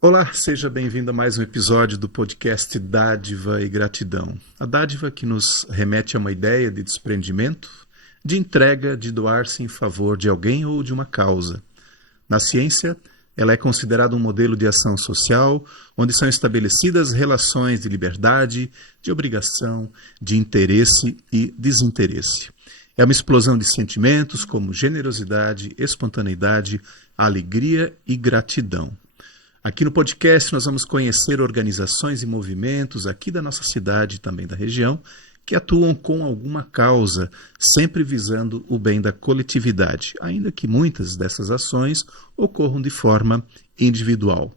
Olá, seja bem-vindo a mais um episódio do podcast Dádiva e Gratidão. A dádiva que nos remete a uma ideia de desprendimento, de entrega, de doar-se em favor de alguém ou de uma causa. Na ciência, ela é considerada um modelo de ação social, onde são estabelecidas relações de liberdade, de obrigação, de interesse e desinteresse. É uma explosão de sentimentos como generosidade, espontaneidade, alegria e gratidão. Aqui no podcast nós vamos conhecer organizações e movimentos aqui da nossa cidade e também da região que atuam com alguma causa, sempre visando o bem da coletividade, ainda que muitas dessas ações ocorram de forma individual.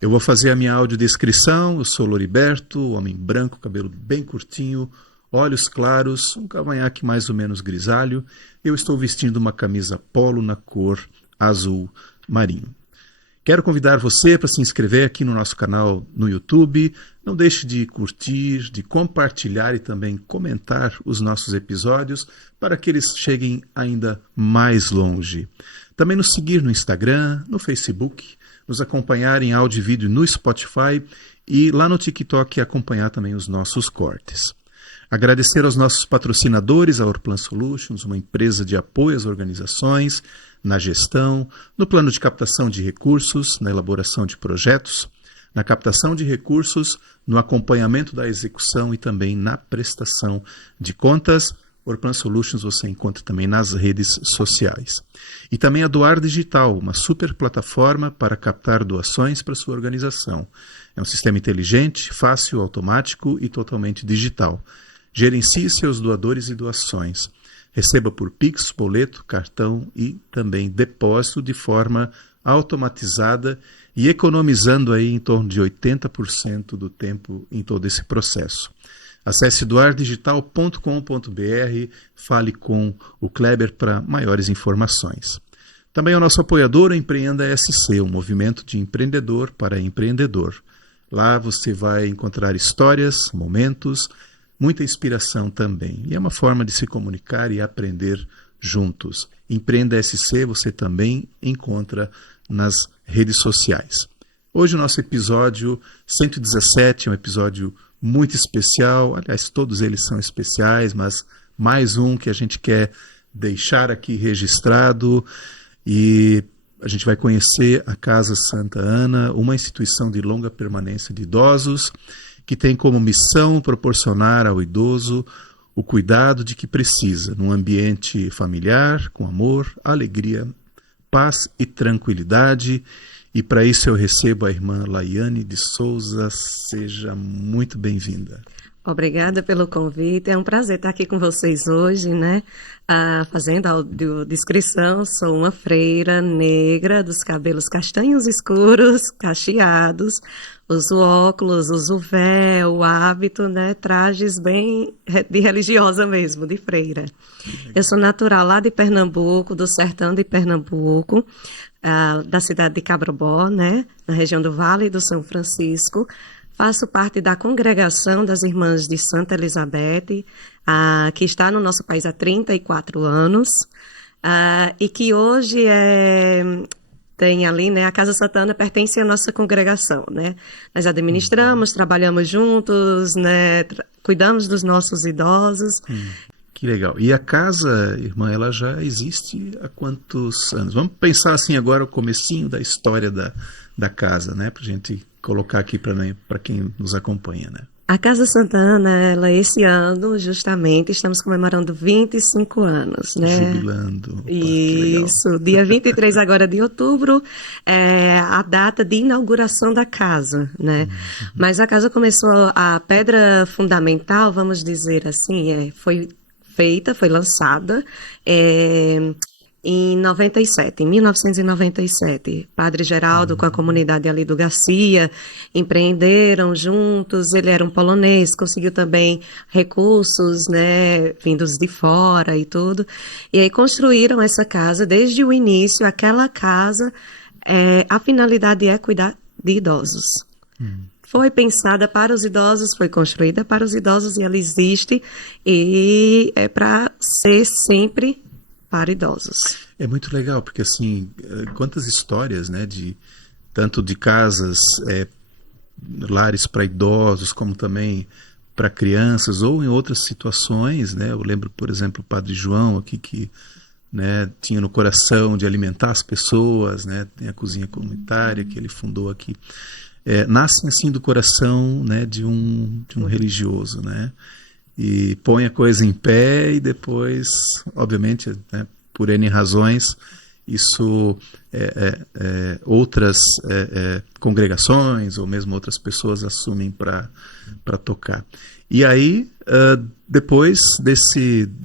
Eu vou fazer a minha audiodescrição. Eu sou Loriberto, homem branco, cabelo bem curtinho, olhos claros, um cavanhaque mais ou menos grisalho. Eu estou vestindo uma camisa polo na cor azul marinho. Quero convidar você para se inscrever aqui no nosso canal no YouTube. Não deixe de curtir, de compartilhar e também comentar os nossos episódios para que eles cheguem ainda mais longe. Também nos seguir no Instagram, no Facebook, nos acompanhar em áudio e vídeo no Spotify e lá no TikTok acompanhar também os nossos cortes. Agradecer aos nossos patrocinadores, a Orplan Solutions, uma empresa de apoio às organizações, na gestão, no plano de captação de recursos, na elaboração de projetos, na captação de recursos, no acompanhamento da execução e também na prestação de contas. Orplan Solutions você encontra também nas redes sociais. E também a Doar Digital, uma super plataforma para captar doações para sua organização. É um sistema inteligente, fácil, automático e totalmente digital. Gerencie seus doadores e doações. Receba por Pix, boleto, cartão e também depósito de forma automatizada e economizando aí em torno de 80% do tempo em todo esse processo. Acesse doardigital.com.br, fale com o Kleber para maiores informações. Também o nosso apoiador, o Empreenda SC, um movimento de empreendedor para empreendedor. Lá você vai encontrar histórias, momentos, muita inspiração também. E é uma forma de se comunicar e aprender juntos. Empreenda SC você também encontra nas redes sociais. Hoje o nosso episódio 117 é um episódio muito especial. Aliás, todos eles são especiais, mas mais um que a gente quer deixar aqui registrado. E a gente vai conhecer a Casa Santa Ana, uma instituição de longa permanência de idosos, que tem como missão proporcionar ao idoso o cuidado de que precisa, num ambiente familiar, com amor, alegria, paz e tranquilidade. E para isso eu recebo a irmã Laiane de Souza. Seja muito bem-vinda. Obrigada pelo convite, é um prazer estar aqui com vocês hoje, né? Fazendo a audiodescrição, sou uma freira negra dos cabelos castanhos escuros, cacheados, uso óculos, uso véu, hábito, né? Trajes bem de religiosa mesmo, de freira. Eu sou natural lá de Pernambuco, do sertão de Pernambuco, da cidade de Cabrobó, né? Na região do Vale do São Francisco. Faço parte da congregação das Irmãs de Santa Elizabeth, que está no nosso país há 34 anos, e que hoje tem ali, né, a Casa Santa Ana pertence à nossa congregação, né? Nós administramos, trabalhamos juntos, né, cuidamos dos nossos idosos. Que legal. E a casa, irmã, ela já existe há quantos anos? Vamos pensar assim agora o comecinho da história da casa, né? Para a gente colocar aqui para quem nos acompanha, né? A Casa Santa Ana, ela esse ano, justamente, estamos comemorando 25 anos, né? Jubilando. Opa, isso, dia 23 agora de outubro, é a data de inauguração da casa, né? Mas a casa começou, a pedra fundamental, vamos dizer assim, foi lançada em 1997. Padre Geraldo com a comunidade ali do Garcia empreenderam juntos. Ele era um polonês, conseguiu também recursos, né, vindos de fora e tudo. E aí construíram essa casa. Desde o início, aquela casa, a finalidade é cuidar de idosos. Foi pensada para os idosos, foi construída para os idosos e ela existe e é para ser sempre para idosos. É muito legal, porque assim, quantas histórias, né, de tanto de casas, lares para idosos, como também para crianças, ou em outras situações, né? Eu lembro, por exemplo, o Padre João aqui, que, né, tinha no coração de alimentar as pessoas, né? Tem a cozinha comunitária que ele fundou aqui. Nascem assim do coração, né, de um religioso, né? E põe a coisa em pé e depois, obviamente, né, por N razões, isso outras congregações ou mesmo outras pessoas assumem para tocar. E aí, depois de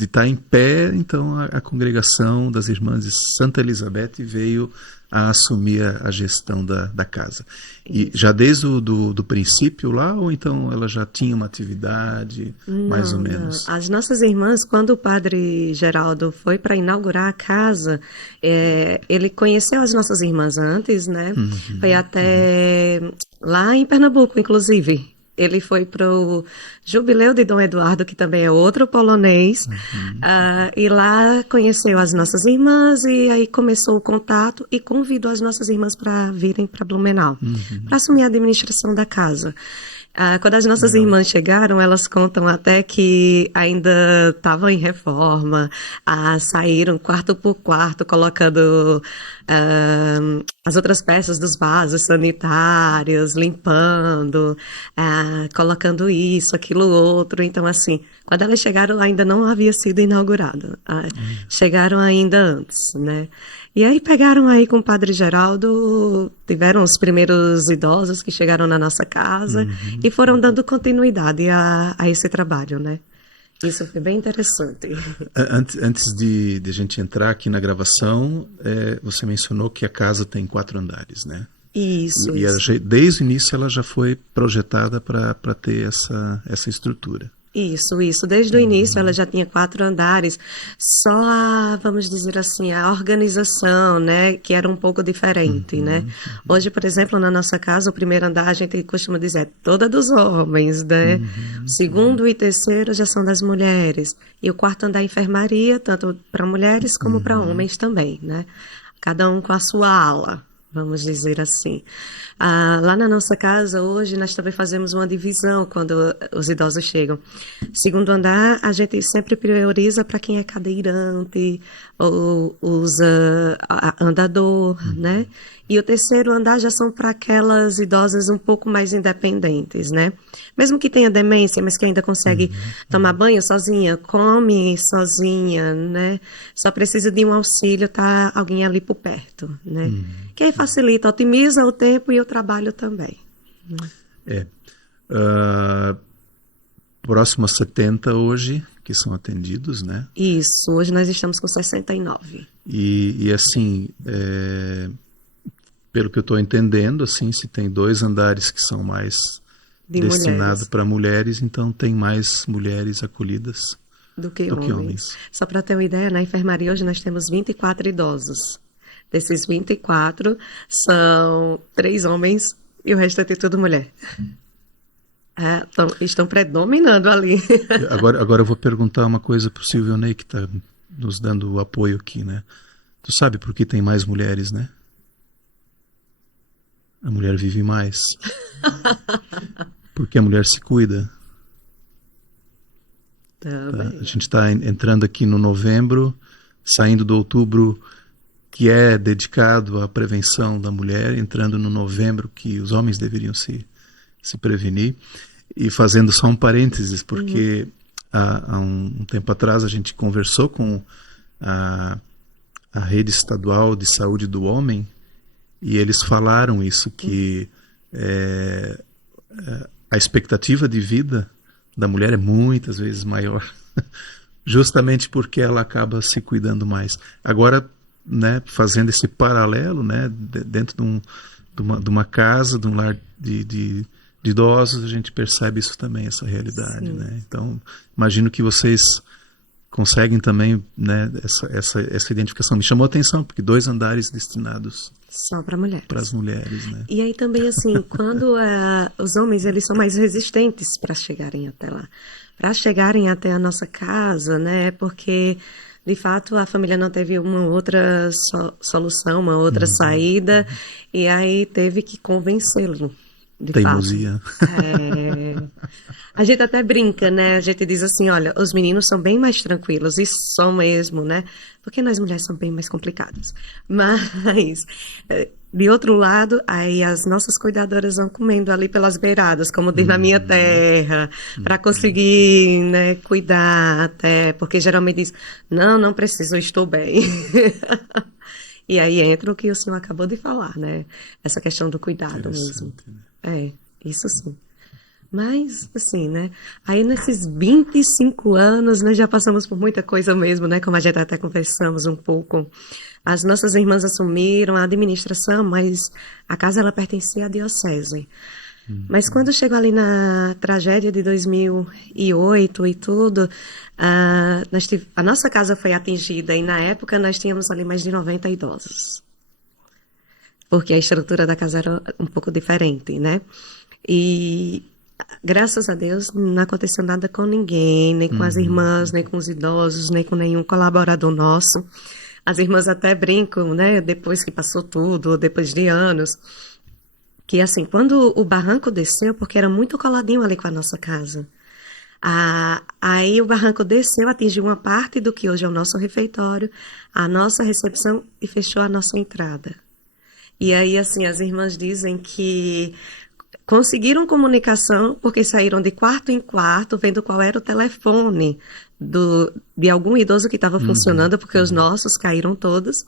estar em pé, então a congregação das Irmãs de Santa Elizabeth veio a assumir a gestão da casa. E já desde do princípio lá, ou então ela já tinha uma atividade, mais ou menos? Não. As nossas irmãs, quando o Padre Geraldo foi para inaugurar a casa, ele conheceu as nossas irmãs antes, né? Foi até lá em Pernambuco, inclusive. Ele foi para o Jubileu de Dom Eduardo, que também é outro polonês, e lá conheceu as nossas irmãs e aí começou o contato e convidou as nossas irmãs para virem para Blumenau, para assumir a administração da casa. Quando as nossas irmãs chegaram, elas contam até que ainda estavam em reforma, saíram quarto por quarto, colocando as outras peças dos vasos sanitários, limpando, colocando isso, aquilo, outro. Então, assim, quando elas chegaram, ainda não havia sido inaugurado. Chegaram ainda antes, né? E aí pegaram aí com o Padre Geraldo, tiveram os primeiros idosos que chegaram na nossa casa e foram dando continuidade a esse trabalho, né? Isso foi bem interessante. Antes de a gente entrar aqui na gravação, você mencionou que a casa tem 4 andares, né? Isso. Desde o início ela já foi projetada para ter essa estrutura. Isso. Desde o início ela já tinha 4 andares, só vamos dizer assim, a organização, né, que era um pouco diferente, né? Hoje, por exemplo, na nossa casa, o primeiro andar a gente costuma dizer é toda dos homens, né? O segundo e terceiro já são das mulheres. E o quarto andar é enfermaria, tanto para mulheres como para homens também, né? Cada um com a sua ala, vamos dizer assim. Lá na nossa casa, hoje, nós também fazemos uma divisão quando os idosos chegam. Segundo andar, a gente sempre prioriza para quem é cadeirante ou usa andador, né? E o terceiro andar já são para aquelas idosas um pouco mais independentes, né? Mesmo que tenha demência, mas que ainda consegue tomar banho sozinha, come sozinha, né? Só precisa de um auxílio, tá alguém ali por perto, né? Que aí facilita, otimiza o tempo e o trabalho também. Próximo a 70 hoje, que são atendidos, né? Isso, hoje nós estamos com 69. E assim, pelo que eu estou entendendo, assim, se tem 2 andares que são mais destinados para mulheres, então tem mais mulheres acolhidas do que homens. Só para ter uma ideia, na enfermaria hoje nós temos 24 idosos. Desses 24, são 3 homens e o restante é tudo mulher. Estão predominando ali. Agora eu vou perguntar uma coisa para o Silvio Ney, que está nos dando o apoio aqui, né? Tu sabe por que tem mais mulheres, né? A mulher vive mais. Porque a mulher se cuida. Tá? A gente está entrando aqui no novembro, saindo do outubro, que é dedicado à prevenção da mulher, entrando no novembro, que os homens deveriam se prevenir. E fazendo só um parênteses, porque há um tempo atrás a gente conversou com a Rede Estadual de Saúde do Homem, e eles falaram isso, que a expectativa de vida da mulher é muitas vezes maior, justamente porque ela acaba se cuidando mais. Agora, né, fazendo esse paralelo, né, dentro de uma casa, de um lar de idosos, a gente percebe isso também, essa realidade, né? Então, imagino que vocês conseguem também, né, essa identificação. Me chamou a atenção, porque 2 andares destinados só para mulheres. Para as mulheres, né? E aí também, assim, quando os homens, eles são mais resistentes para chegarem até lá. Para chegarem até a nossa casa, né? Porque de fato, a família não teve uma outra solução, uma outra saída, e aí teve que convencê-lo, de fato. Teimosia. É, a gente até brinca, né? A gente diz assim, olha, os meninos são bem mais tranquilos, e são mesmo, né? Porque nós mulheres somos bem mais complicadas. Mas, de outro lado, aí as nossas cuidadoras vão comendo ali pelas beiradas, como diz na minha terra, para conseguir, né, cuidar até, porque geralmente diz, não, não preciso, eu estou bem. E aí entra o que o senhor acabou de falar, né? Essa questão do cuidado mesmo. Interessante, né? É, isso sim. Mas, assim, né? Aí nesses 25 anos, nós já passamos por muita coisa mesmo, né? Como a gente até conversamos um pouco. As nossas irmãs assumiram a administração, mas a casa ela pertencia à diocese. Mas quando chegou ali na tragédia de 2008 e tudo, a nossa casa foi atingida e na época nós tínhamos ali mais de 90 idosos. Porque a estrutura da casa era um pouco diferente, né? E graças a Deus não aconteceu nada com ninguém, nem com as irmãs, nem com os idosos, nem com nenhum colaborador nosso. As irmãs até brincam, né? Depois que passou tudo, depois de anos, que assim, quando o barranco desceu, porque era muito coladinho ali com a nossa casa, aí o barranco desceu, atingiu uma parte do que hoje é o nosso refeitório, a nossa recepção e fechou a nossa entrada. E aí, assim, as irmãs dizem que conseguiram comunicação porque saíram de quarto em quarto, vendo qual era o telefone de algum idoso que estava funcionando, porque os nossos caíram todos.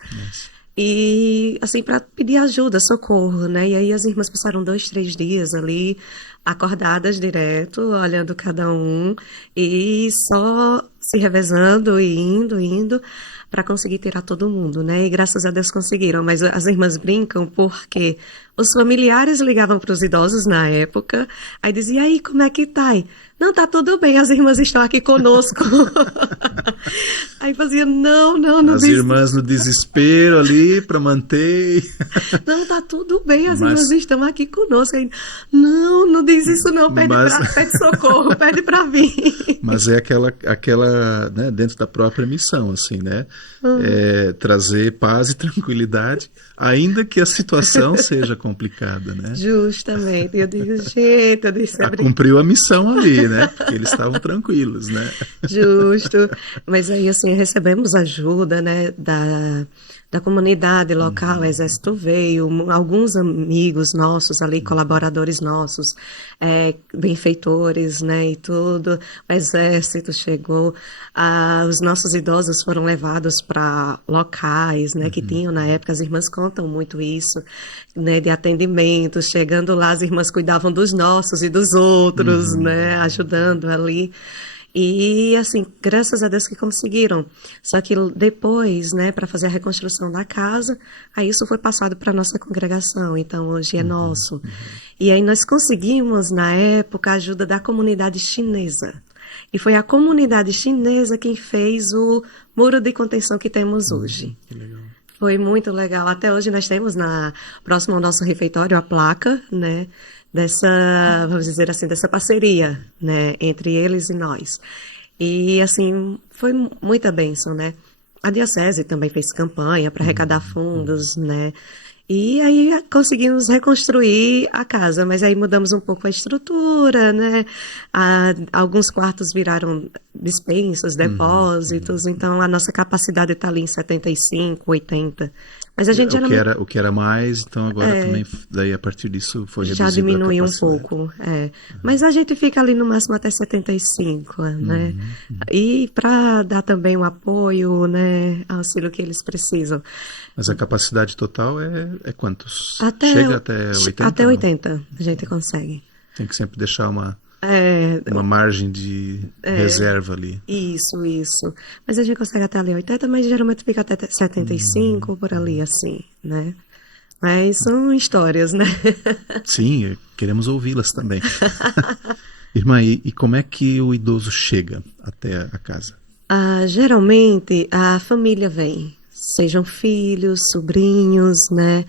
E, assim, para pedir ajuda, socorro, né? E aí as irmãs passaram 2, 3 dias ali, acordadas direto, olhando cada um, e só se revezando e indo, para conseguir tirar todo mundo, né? E graças a Deus conseguiram. Mas as irmãs brincam porque os familiares ligavam para os idosos na época, aí diziam, e aí, como é que tá? Aí, não, tá tudo bem, as irmãs estão aqui conosco. Aí fazia, não As diz. irmãs no desespero ali para manter. Não, tá tudo bem, as Mas, irmãs estão aqui conosco. Aí, não diz isso não, mas, pede socorro, pede para vir. mas é aquela, né, dentro da própria missão, assim, né? É, trazer paz e tranquilidade, ainda que a situação seja complicada, né? Justamente, eu digo, gente, eu disse, Cumpriu a missão ali, né? Porque eles estavam tranquilos, né? justo. Mas aí, assim, recebemos ajuda, né, da comunidade local, o Exército veio, alguns amigos nossos ali, colaboradores nossos, benfeitores, né, e tudo, o Exército chegou, os nossos idosos foram levados para locais, né, que tinham na época, as irmãs contam muito isso, né, de atendimento, chegando lá, as irmãs cuidavam dos nossos e dos outros, né, ajudando ali. E, assim, graças a Deus que conseguiram. Só que depois, né, para fazer a reconstrução da casa, aí isso foi passado para a nossa congregação. Então, hoje é nosso. E aí nós conseguimos, na época, a ajuda da comunidade chinesa. E foi a comunidade chinesa quem fez o muro de contenção que temos hoje. Que legal. Foi muito legal. Até hoje nós temos próximo ao nosso refeitório a placa, né, vamos dizer assim, dessa parceria, né, entre eles e nós. E, assim, foi muita bênção, né. A diocese também fez campanha para arrecadar fundos, né, e aí conseguimos reconstruir a casa, mas aí mudamos um pouco a estrutura, né, alguns quartos viraram despensas, depósitos, então a nossa capacidade está ali em 75, 80. Mas a gente geralmente... O que era mais, então agora também, daí a partir disso foi já reduzido a diminuiu um capacidade. pouco, Mas a gente fica ali no máximo até 75, né? E para dar também o apoio, né, auxílio que eles precisam. Mas a capacidade total é quantos? Até, Chega até 80? até Não? 80 a gente consegue. Tem que sempre deixar uma É, margem de reserva ali. isso. Mas a gente consegue até ali 80, mas geralmente fica até 75, por ali, assim, né? Mas são histórias, né? Sim, queremos ouvi-las também. Irmã, e como é que o idoso chega até a casa? Geralmente a família vem, sejam filhos, sobrinhos, né?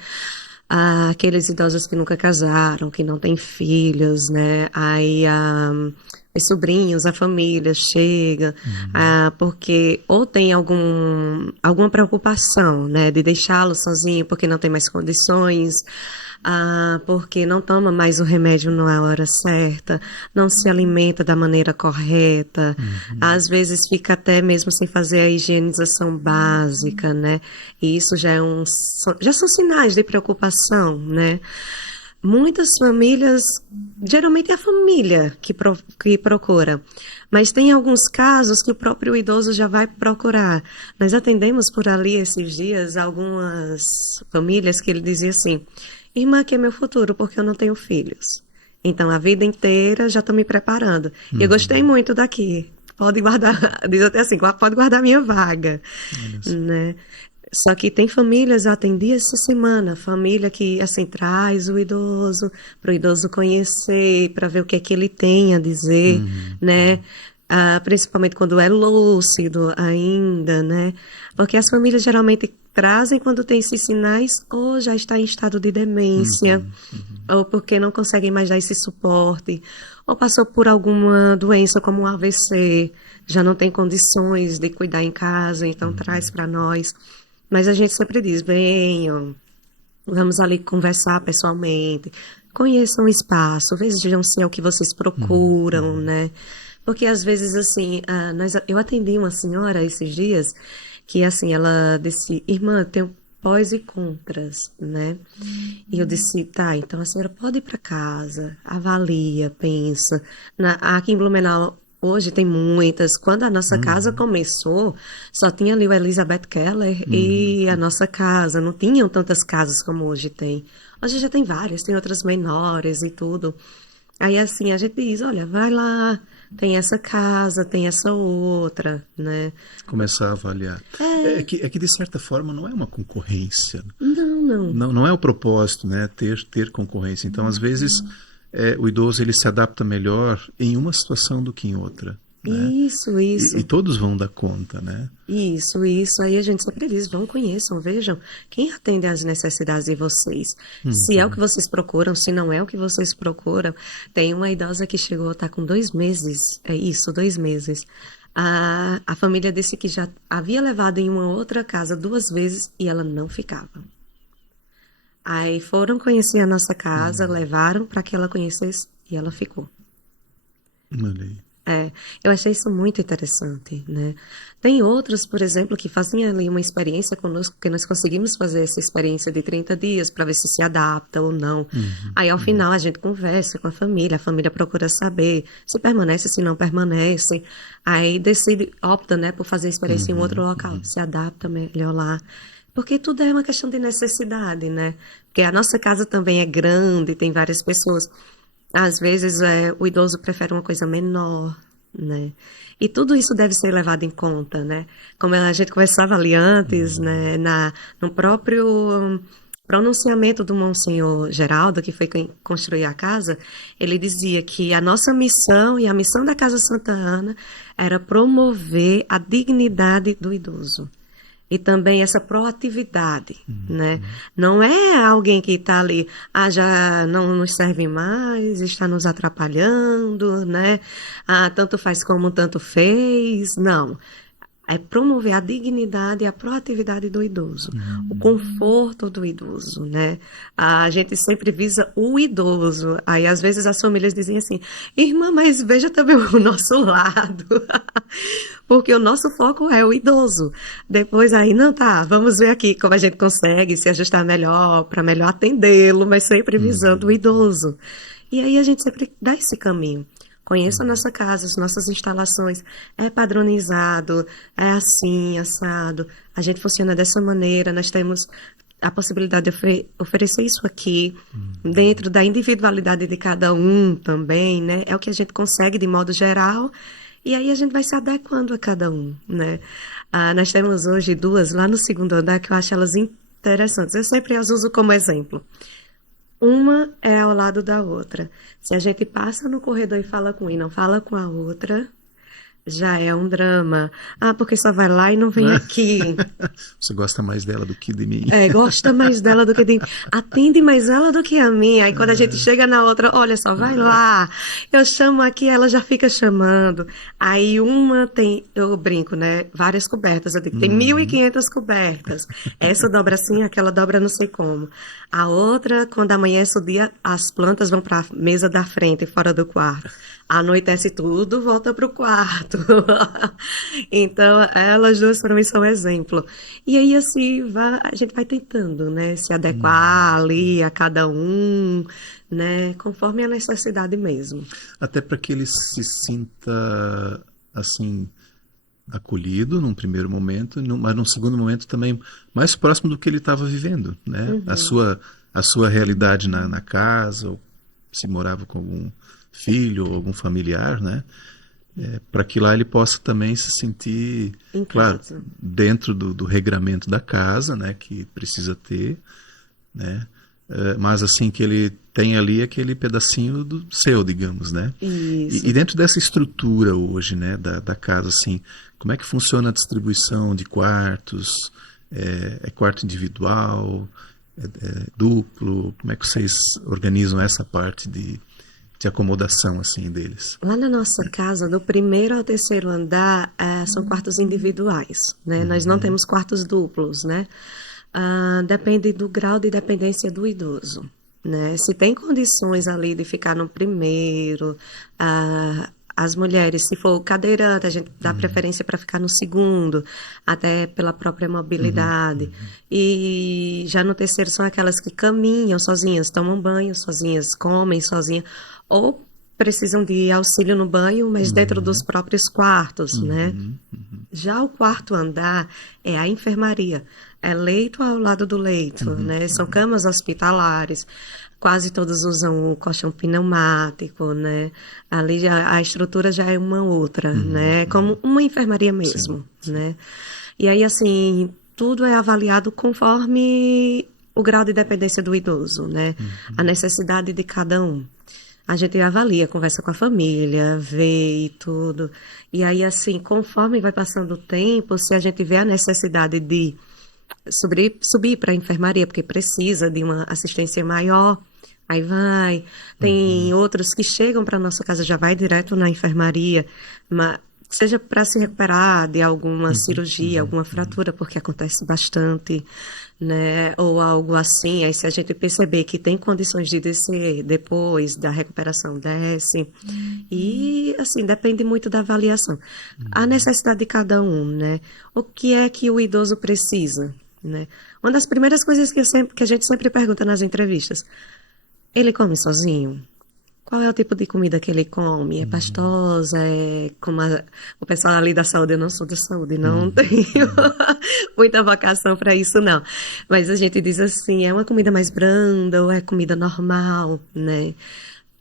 Aqueles idosos que nunca casaram, que não têm filhos, né? Aí os sobrinhos, a família chega, porque ou tem alguma preocupação, né, de deixá-lo sozinho porque não tem mais condições, porque não toma mais o remédio na hora certa, não se alimenta da maneira correta, às vezes fica até mesmo sem fazer a higienização básica, né, e isso já são sinais de preocupação, né. Muitas famílias, geralmente é a família que procura, mas tem alguns casos que o próprio idoso já vai procurar. Nós atendemos por ali esses dias algumas famílias que ele dizia assim: irmã, que é meu futuro, porque eu não tenho filhos. Então, a vida inteira já estou me preparando. E eu gostei Uhum. muito daqui. Pode guardar, diz até assim, pode guardar minha vaga, Olha só. né? Só que tem famílias, eu atendi essa semana, família que, assim, traz o idoso, para o idoso conhecer, para ver o que é que ele tem a dizer, Uhum. né? Principalmente quando é lúcido ainda, né? Porque as famílias geralmente trazem quando tem esses sinais ou já está em estado de demência, Uhum. Uhum. ou porque não conseguem mais dar esse suporte, ou passou por alguma doença como um AVC, já não tem condições de cuidar em casa, então traz para nós. Mas a gente sempre diz: venham, vamos ali conversar pessoalmente, conheçam o espaço, vejam se é o que vocês Uhum. procuram, Uhum. né? Porque às vezes, assim, eu atendi uma senhora esses dias que, assim, ela disse: irmã, eu tenho pós e contras, né? E eu disse: tá, então a senhora pode ir para casa, avalia, pensa. Aqui em Blumenau, hoje tem muitas. Quando a nossa casa Uhum. começou, só tinha ali o Elizabeth Keller Uhum. e a nossa casa. Não tinham tantas casas como hoje tem. Hoje já tem várias, tem outras menores e tudo. Aí assim, a gente diz: olha, vai lá, tem essa casa, tem essa outra, né? Começar a avaliar. É que, de certa forma, não é uma concorrência. Não, não. Não, não é o propósito, né? Ter concorrência. Então, às vezes, o idoso ele se adapta melhor em uma situação do que em outra, né? Isso, E isso. todos vão dar conta, né? Isso. Aí a gente sempre diz: vão, conheçam, vejam quem atende às necessidades de vocês. Se é o que Uhum. vocês procuram, se não é o que vocês procuram. Tem uma idosa que chegou, está com 2 meses, é isso, 2 meses. A família disse que já havia levado em uma outra casa 2 vezes e ela não ficava. Aí foram conhecer a nossa casa, Uhum. levaram para que ela conhecesse e ela ficou. Olha aí. Eu achei isso muito interessante, né? Tem outros, por exemplo, que fazem ali uma experiência conosco, que nós conseguimos fazer essa experiência de 30 dias para ver se adapta ou não. Uhum. Aí, ao Uhum. final, a gente conversa com a família procura saber se permanece, se não permanece. Aí decide, opta, né, por fazer a experiência em um outro Uhum. local, Uhum. se adapta melhor lá. Porque tudo é uma questão de necessidade, né? Porque a nossa casa também é grande, tem várias pessoas. Às vezes o idoso prefere uma coisa menor, né? E tudo isso deve ser levado em conta, né? Como a gente conversava ali antes, Uhum. né? No próprio pronunciamento do Monsenhor Geraldo, que foi quem construiu a casa, ele dizia que a nossa missão e a missão da Casa Santa Ana era promover a dignidade do idoso e também essa proatividade, né? Uhum. Não é alguém que está ali, já não nos serve mais, está nos atrapalhando, né? Tanto faz como tanto fez. Não. É promover a dignidade e a proatividade do idoso, o Uhum. conforto do idoso, né? A gente sempre visa o idoso. Aí, às vezes, as famílias dizem assim: irmã, mas veja também o nosso lado. Porque o nosso foco é o idoso. Depois aí, não tá, vamos ver aqui como a gente consegue se ajustar melhor, para melhor atendê-lo, mas sempre visando o Uhum. idoso. E aí a gente sempre dá esse caminho. Conheça a Uhum. nossa casa, as nossas instalações. É padronizado, é assim, assado. A gente funciona dessa maneira. Nós temos a possibilidade de oferecer isso aqui, Uhum. dentro da individualidade de cada um também, né? É o que a gente consegue de modo geral. E aí a gente vai se adequando a cada um, né? Nós temos hoje duas lá no segundo andar que eu acho elas interessantes. Eu sempre as uso como exemplo. Uma é ao lado da outra. Se a gente passa no corredor e fala com um e não fala com a outra, já é um drama. Ah, porque só vai lá e não vem aqui. Você gosta mais dela do que de mim. É, gosta mais dela do que de... Atende mais ela do que a mim. Aí quando a gente chega na outra, olha só, vai lá. Eu chamo aqui, ela já fica chamando. Aí uma tem, eu brinco, né? Várias cobertas. Eu digo, tem 1.500 cobertas. Essa dobra assim, aquela dobra não sei como. A outra, quando amanhece o dia, as plantas vão para a mesa da frente, fora do quarto. Anoitece tudo, volta para o quarto. Então, elas duas para mim são exemplo. E aí, assim, a gente vai tentando, né, se adequar ali a cada um, né, conforme a necessidade mesmo. Até para que ele se sinta assim acolhido num primeiro momento, mas num segundo momento também mais próximo do que ele estava vivendo, né? A sua realidade na casa, ou se morava com algum filho ou algum familiar, né? Para que lá ele possa também se sentir, Em claro, casa. dentro do regramento da casa, né? Que precisa ter, né? Mas assim que ele tem ali aquele pedacinho do seu, digamos, né? E Isso. dentro dessa estrutura hoje, né, da casa, assim, como é que funciona a distribuição de quartos? É quarto individual? É duplo? Como é que vocês organizam essa parte de acomodação, assim, deles? Lá na nossa casa, do primeiro ao terceiro andar, são quartos individuais, né? Nós não temos quartos duplos, né? Depende do grau de dependência do idoso, né? Se tem condições ali de ficar no primeiro, as mulheres, se for cadeirante, a gente dá preferência para ficar no segundo, até pela própria mobilidade. E já no terceiro são aquelas que caminham sozinhas, tomam banho sozinhas, comem sozinhas, ou precisam de auxílio no banho, mas dentro dos próprios quartos, né? Já o quarto andar é a enfermaria, é leito ao lado do leito, né? São camas hospitalares, quase todos usam o colchão pneumático, né? Ali a estrutura já é uma outra, né? Como uma enfermaria Sim, mesmo, sim. né? E aí, assim, tudo é avaliado conforme o grau de dependência do idoso, né? A necessidade de cada um. A gente avalia, conversa com a família, vê e tudo. E aí, assim, conforme vai passando o tempo, se a gente vê a necessidade de subir para a enfermaria, porque precisa de uma assistência maior, aí vai. Tem outros que chegam para nossa casa, já vai direto na enfermaria, seja para se recuperar de alguma cirurgia, alguma fratura, porque acontece bastante, né? Ou algo assim. Aí, se a gente perceber que tem condições de descer depois da recuperação, desce. E, assim, depende muito da avaliação. A necessidade de cada um, né? O que é que o idoso precisa, né? Uma das primeiras coisas que a gente sempre pergunta nas entrevistas: ele come sozinho? Qual é o tipo de comida que ele come? É pastosa? É como o pessoal ali da saúde? Eu não sou da saúde, não tenho muita vocação para isso, não. Mas a gente diz assim, é uma comida mais branda ou é comida normal, né?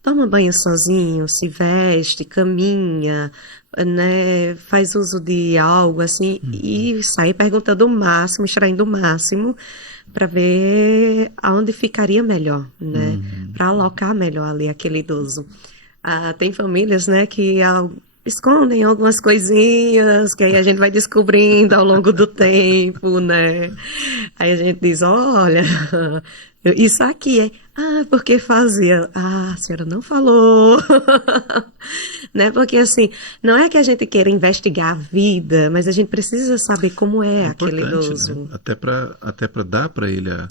Toma banho sozinho, se veste, caminha, né? Faz uso de algo assim e sai perguntando o máximo, extraindo o máximo para ver aonde ficaria melhor, né? Para alocar melhor ali aquele idoso. Tem famílias, né, que escondem algumas coisinhas que aí a gente vai descobrindo ao longo do tempo, né? Aí a gente diz, olha, isso aqui é, porque fazia? A senhora não falou, né? Porque assim, não é que a gente queira investigar a vida, mas a gente precisa saber como É é aquele importante, né? idoso, Até para dar para ele a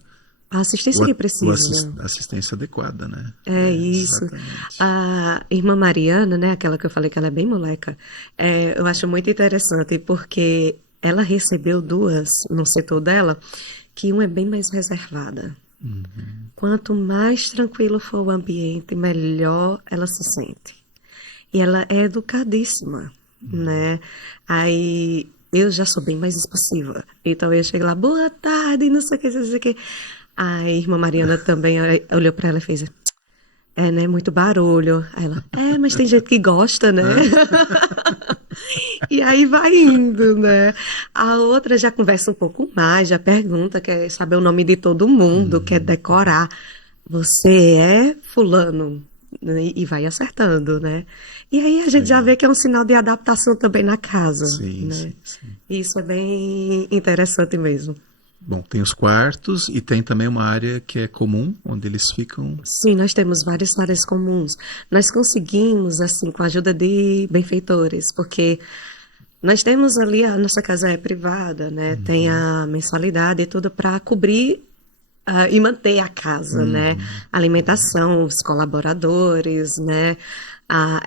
assistência que precisa. a assistência adequada, né? É isso. Exatamente. A irmã Mariana, né, aquela que eu falei que ela é bem moleca, eu acho muito interessante porque ela recebeu duas no setor dela, que uma é bem mais reservada. Quanto mais tranquilo for o ambiente, melhor ela se sente. E ela é educadíssima, né? Aí eu já sou bem mais expansiva. Então eu chego lá, boa tarde, não sei o que, não sei o que. A irmã Mariana também olhou para ela e fez, né, muito barulho. Aí ela, mas tem gente que gosta, né? E aí vai indo, né? A outra já conversa um pouco mais, já pergunta, quer saber o nome de todo mundo, quer decorar. Você é fulano? né, e vai acertando, né? E aí a gente já Legal. vê que é um sinal de adaptação também na casa, Sim, né? sim, sim. E isso é bem interessante mesmo. Bom, tem os quartos e tem também uma área que é comum, onde eles ficam. Sim, nós temos várias áreas comuns. Nós conseguimos, assim, com a ajuda de benfeitores, porque nós temos ali, a nossa casa é privada, né? Tem Uhum, a mensalidade e tudo para cobrir e manter a casa, né? uhum, Alimentação, os colaboradores, né? Ah,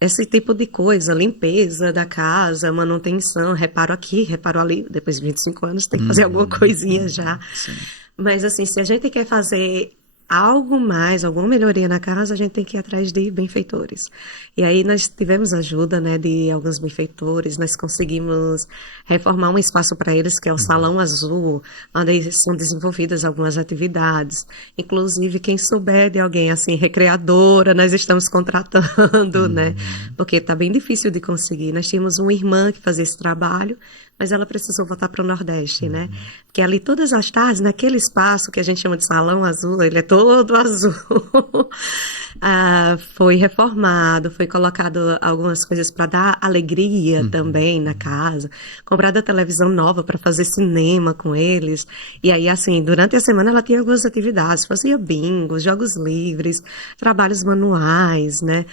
esse tipo de coisa, limpeza da casa, manutenção, reparo aqui, reparo ali. Depois de 25 anos tem que fazer alguma uhum, coisinha já. sim. Mas assim, se a gente quer fazer algo mais, alguma melhoria na casa, a gente tem que ir atrás de benfeitores. E aí nós tivemos ajuda, né, de alguns benfeitores, nós conseguimos reformar um espaço para eles, que é o Uhum, Salão Azul, onde são desenvolvidas algumas atividades. Inclusive, quem souber de alguém assim, recreadora, nós estamos contratando, né? uhum, Porque está bem difícil de conseguir. Nós tínhamos uma irmã que fazia esse trabalho, mas ela precisou voltar para o Nordeste, né? uhum, Porque ali todas as tardes, naquele espaço que a gente chama de Salão Azul, ele é todo azul. Foi reformado, foi colocado algumas coisas para dar alegria uhum, também na uhum. casa, comprada televisão nova para fazer cinema com eles. E aí, assim, durante a semana ela tinha algumas atividades, fazia bingos, jogos livres, trabalhos manuais, né?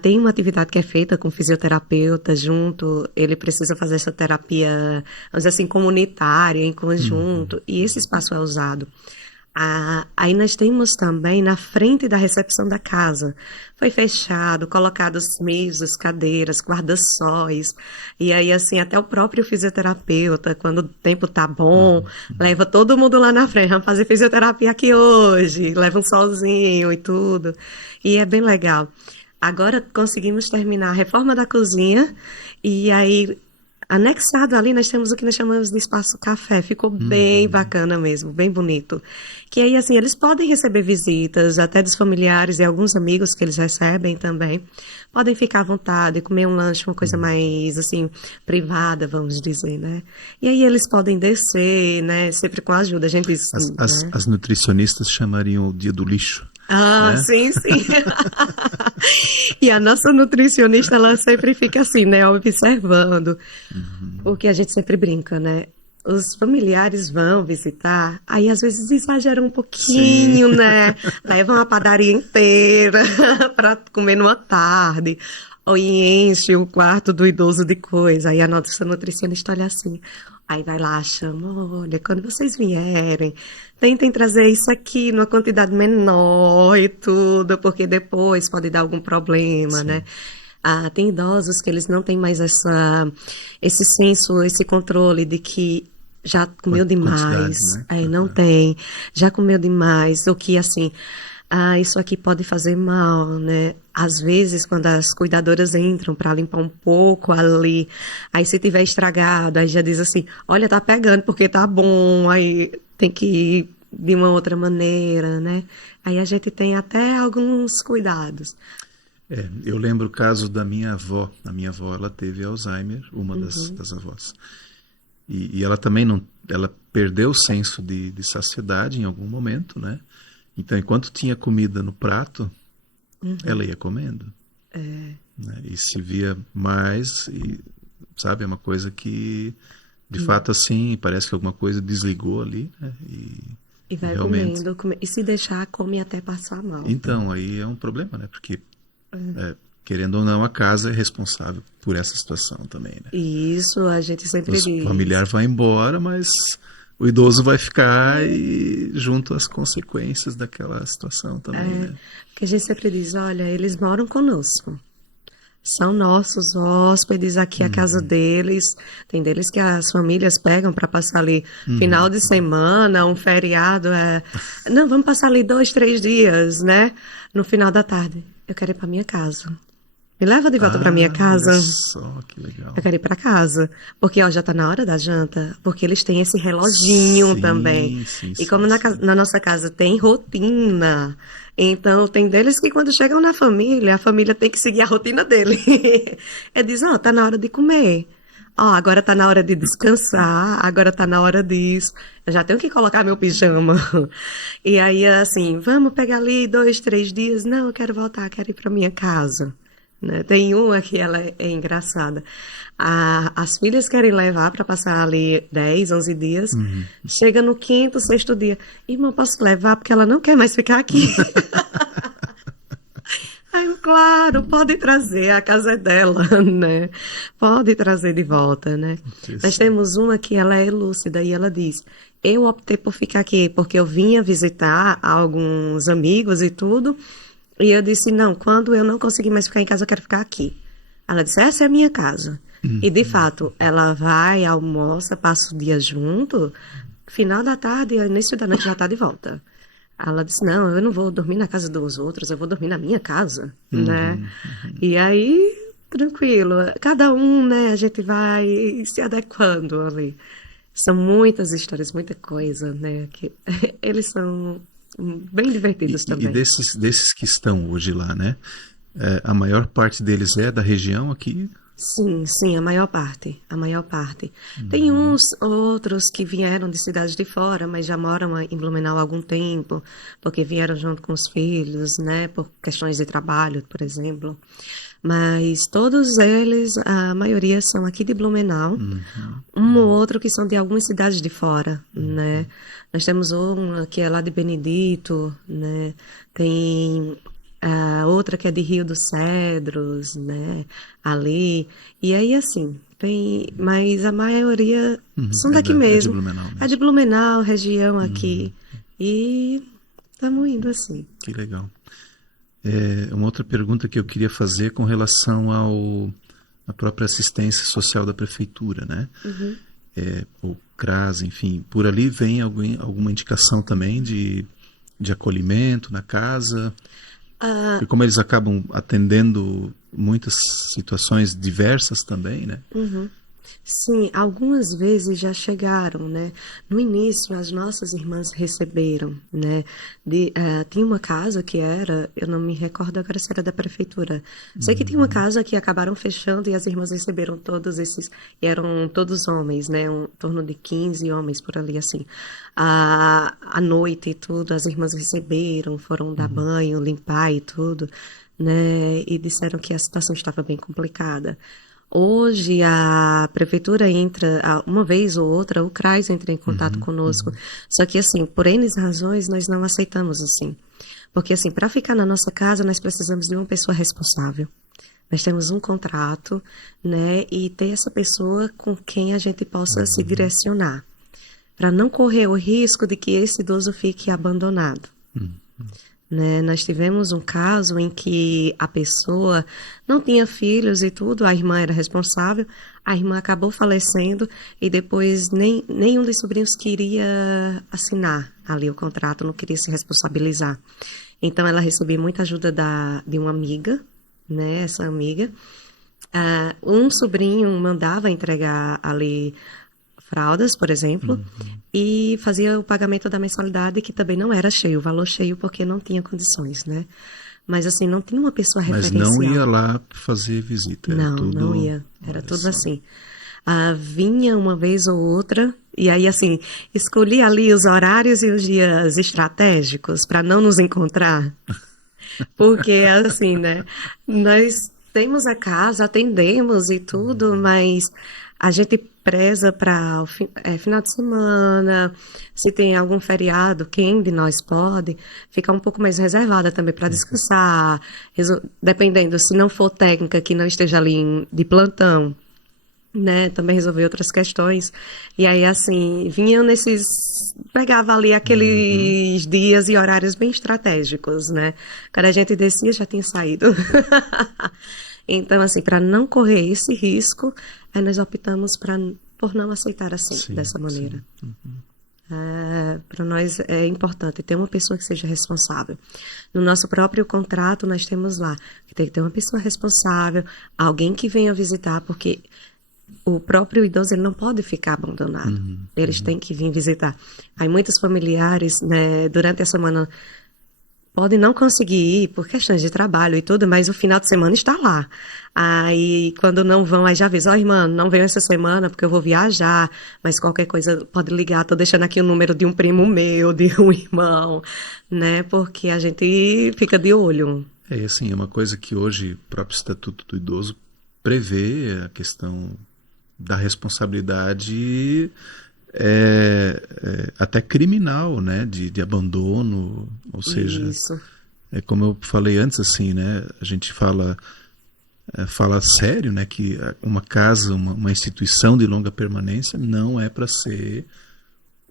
Tem uma atividade que é feita com fisioterapeuta junto, ele precisa fazer essa terapia, vamos dizer assim, comunitária, em Uhum, conjunto, e esse espaço é usado. Aí nós temos também na frente da recepção da casa. Foi fechado, colocados mesas, cadeiras, guarda-sóis. E aí, assim, até o próprio fisioterapeuta, quando o tempo tá bom, uhum, uhum. leva todo mundo lá na frente. Vamos fazer fisioterapia aqui hoje. Leva um solzinho e tudo. E é bem legal. Agora conseguimos terminar a reforma da cozinha. E aí anexado ali, nós temos o que nós chamamos de espaço café. Ficou bem Uhum. bacana mesmo, bem bonito. Que aí, assim, eles podem receber visitas, até dos familiares e alguns amigos que eles recebem também. Podem ficar à vontade, comer um lanche, uma coisa Uhum. mais, assim, privada, vamos dizer, né? E aí eles podem descer, né? Sempre com a ajuda. A gente diz, né? As nutricionistas chamariam o dia do lixo, Ah, né? sim, sim. E a nossa nutricionista, ela sempre fica assim, né? Observando. O Uhum. que a gente sempre brinca, né? Os familiares vão visitar, aí às vezes exageram um Sim. pouquinho, né? Levam a padaria inteira para comer numa tarde, ou enche o quarto do idoso de coisa. Aí a nossa nutricionista olha assim, aí vai lá, chama, olha, quando vocês vierem, tentem trazer isso aqui numa quantidade menor e tudo, porque depois pode dar algum problema, né? Sim. Tem idosos que eles não têm mais esse senso, esse controle de que já comeu demais, Quantidade, né? aí não Aham. tem, já comeu demais, o que assim, isso aqui pode fazer mal, né? Às vezes, quando as cuidadoras entram para limpar um pouco ali, aí se tiver estragado, aí já diz assim, olha, tá pegando porque tá bom, aí tem que ir de uma outra maneira, né? Aí a gente tem até alguns cuidados. É, eu lembro o caso da minha avó. A minha avó, ela teve Alzheimer, uma Uhum. das avós. E ela também não, ela perdeu o senso de saciedade em algum momento, né? Então, enquanto tinha comida no prato, ela ia comendo, né? E se via mais, e, sabe, é uma coisa que, de fato, assim, parece que alguma coisa desligou ali, né? E E vai realmente. comendo, e se deixar, come até passar mal. Então, aí é um problema, né? Porque, querendo ou não, a casa é responsável por essa situação também, né? E isso a gente sempre Os diz. familiar vai embora, mas o idoso vai ficar e junto às consequências daquela situação também, É, né? que a gente sempre diz, olha, eles moram conosco. São nossos hóspedes aqui, a casa Uhum, deles. Tem deles que as famílias pegam para passar ali final uhum, de semana, um feriado. Não, vamos passar ali 2, 3 dias, né? No final da tarde. Eu quero ir para minha casa. Me leva de volta para minha olha casa. só que Eu legal. quero ir para casa, porque ó, já tá na hora da janta, porque eles têm esse reloginho também. Sim, sim, E como sim, sim. na nossa casa tem rotina, então tem deles que quando chegam na família, a família tem que seguir a rotina dele. É diz, ó, tá na hora de comer. Ó, agora tá na hora de descansar, agora tá na hora disso. Eu já tenho que colocar meu pijama. E aí, assim, vamos pegar ali 2, 3 dias. Não, eu quero voltar, quero ir pra minha casa. Né? Tem uma que ela é engraçada. As filhas querem levar para passar ali 10, 11 dias. Chega no quinto, sexto dia. Irmã, posso levar? Porque ela não quer mais ficar aqui. Aí, claro, pode trazer, a casa é dela, né? Pode trazer de volta, né? Nós Interessante. temos uma que ela é lúcida e ela diz: eu optei por ficar aqui porque eu vinha visitar alguns amigos e tudo, e eu disse: não, quando eu não conseguir mais ficar em casa, eu quero ficar aqui. Ela disse: essa é a minha casa. E de fato, ela vai, almoça, passa o dia junto, final da tarde, início da noite já está de volta. Ela disse: não, eu não vou dormir na casa dos outros, eu vou dormir na minha casa, né? Uhum. E aí, tranquilo, cada um, né, a gente vai se adequando ali. São muitas histórias, muita coisa, né? Que eles são bem divertidos E também. desses que estão hoje lá, né? A maior parte deles é da região aqui? Sim, sim, a maior parte, a maior parte. Tem uns outros que vieram de cidades de fora, mas já moram em Blumenau há algum tempo, porque vieram junto com os filhos, né, por questões de trabalho, por exemplo. Mas todos eles, a maioria são aqui de Blumenau, Uhum. um ou outro que são de algumas cidades de fora, né? Nós temos uma que é lá de Benedito, né? Tem a outra que é de Rio dos Cedros, né? Ali. E aí, assim, tem... Mas a maioria Uhum. são daqui É de mesmo. Blumenau É de mesmo. Blumenau, região Uhum. aqui. E estamos indo assim. Que legal. Uma outra pergunta que eu queria fazer com relação à própria assistência social da prefeitura, né? Uhum. O CRAS, enfim, por ali vem alguma indicação também de acolhimento na casa, Ah, porque como eles acabam atendendo muitas situações diversas também, né? uhum. Sim, algumas vezes já chegaram, né? No início, as nossas irmãs receberam, né? Tinha uma casa que era, eu não me recordo agora se era da prefeitura. Sei que tinha uma Uhum. casa que acabaram fechando e as irmãs receberam todos esses, e eram todos homens, né? Em torno de 15 homens por ali, assim. À noite e tudo, as irmãs receberam, foram dar Uhum. banho, limpar e tudo, né? E disseram que a situação estava bem complicada. Hoje a prefeitura entra, uma vez ou outra, o CRAS entra em contato Uhum. conosco. Uhum. Só que assim, por N razões, nós não aceitamos assim. Porque assim, para ficar na nossa casa, nós precisamos de uma pessoa responsável. Nós temos um contrato, né, e ter essa pessoa com quem a gente possa se Uhum. direcionar, para não correr o risco de que esse idoso fique abandonado. Uhum. Né? Nós tivemos um caso em que a pessoa não tinha filhos e tudo, a irmã era responsável, a irmã acabou falecendo e depois nenhum dos sobrinhos queria assinar ali o contrato, não queria se responsabilizar. Então ela recebeu muita ajuda de uma amiga, né, essa amiga. Um sobrinho mandava entregar ali fraldas, por exemplo, Uhum. e fazia o pagamento da mensalidade, que também não era cheio, o valor cheio, porque não tinha condições, né? Mas assim, não tinha uma pessoa Mas não referencial. ia lá fazer visita, era Não, não tudo, ia. Era olha tudo só. assim. Vinha uma vez ou outra, e aí assim, escolhi ali os horários e os dias estratégicos para não nos encontrar. Porque, assim, né? Nós temos a casa, atendemos e tudo, mas a gente preza para final de semana, se tem algum feriado, quem de nós pode, ficar um pouco mais reservada também para descansar, dependendo, se não for técnica que não esteja ali de plantão, né, também resolver outras questões. E aí, assim, vinha nesses. Pegava ali Uhum. aqueles dias e horários bem estratégicos, né? Quando a gente descia, já tinha saído. Então, assim, para não correr esse risco, aí nós optamos por não aceitar assim, Sim, dessa maneira. sim. Uhum. Para nós é importante ter uma pessoa que seja responsável. No nosso próprio contrato, nós temos lá que tem que ter uma pessoa responsável, alguém que venha visitar, porque o próprio idoso ele não pode ficar abandonado. Uhum. Eles Uhum. têm que vir visitar. Aí muitos familiares, né, durante a semana pode não conseguir ir por questões de trabalho e tudo, mas o final de semana está lá. Aí, quando não vão, aí já avisa, ó, irmã, não venho essa semana porque eu vou viajar, mas qualquer coisa pode ligar, tô deixando aqui o número de um primo meu, de um irmão, né? Porque a gente fica de olho. É assim, é uma coisa que hoje o próprio Estatuto do Idoso prevê a questão da responsabilidade até criminal, né, de abandono, ou seja, Isso, é como eu falei antes, assim, né, a gente fala sério, né, que uma casa, uma instituição de longa permanência não é para ser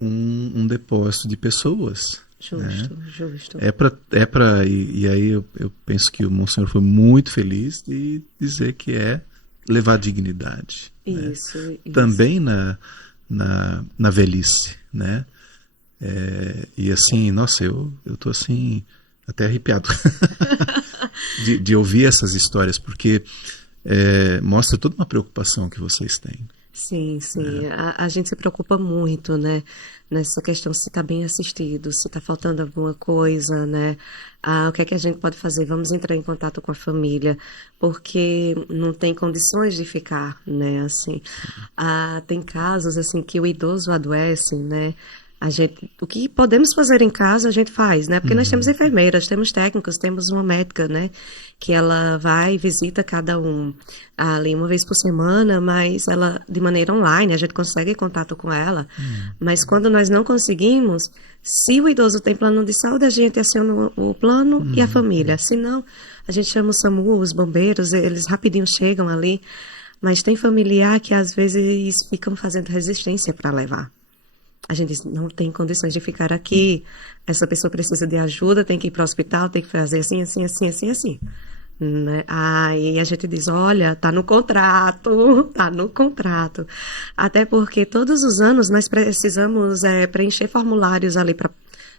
um depósito de pessoas, né? justo, justo. E aí eu penso que o Monsenhor foi muito feliz de dizer que é levar dignidade, né? Isso, isso. Também na velhice, né? E assim, nossa, eu tô assim até arrepiado de ouvir essas histórias, porque mostra toda uma preocupação que vocês têm. Sim, sim. A gente se preocupa muito, né? Nessa questão se está bem assistido, se está faltando alguma coisa, né? O que é que a gente pode fazer? Vamos entrar em contato com a família, porque não tem condições de ficar, né? Assim, tem casos assim que o idoso adoece, né? O que podemos fazer em casa, a gente faz, né? Porque nós temos Uhum, enfermeiras, temos técnicos, temos uma médica, né? Que ela vai e visita cada um ali uma vez por semana, mas ela de maneira online, a gente consegue contato com ela. uhum, Mas quando nós não conseguimos, se o idoso tem plano de saúde, a gente aciona o plano e a uhum, família. Se não, a gente chama o SAMU, os bombeiros, eles rapidinho chegam ali. Mas tem familiar que às vezes ficam fazendo resistência para levar. A gente diz, não tem condições de ficar aqui, essa pessoa precisa de ajuda, tem que ir para o hospital, tem que fazer assim, assim, assim, assim, assim. Né? Aí a gente diz, olha, tá no contrato, tá no contrato. Até porque todos os anos nós precisamos preencher formulários ali para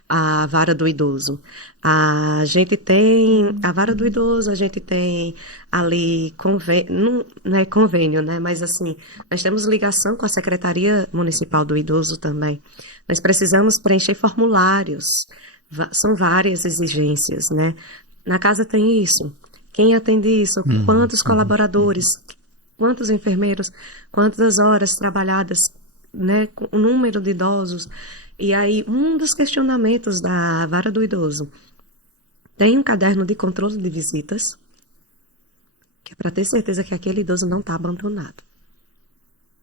a vara do idoso. A gente tem a vara do idoso, a gente tem ali convênio, não é convênio, né? Mas assim, nós temos ligação com a Secretaria Municipal do Idoso também. Nós precisamos preencher formulários. São várias exigências, né? Na casa tem isso. Quem atende isso? uhum, Quantos uhum, colaboradores? Quantos enfermeiros? Quantas horas trabalhadas, né? O número de idosos. E aí, um dos questionamentos da vara do idoso tem um caderno de controle de visitas, que é para ter certeza que aquele idoso não está abandonado.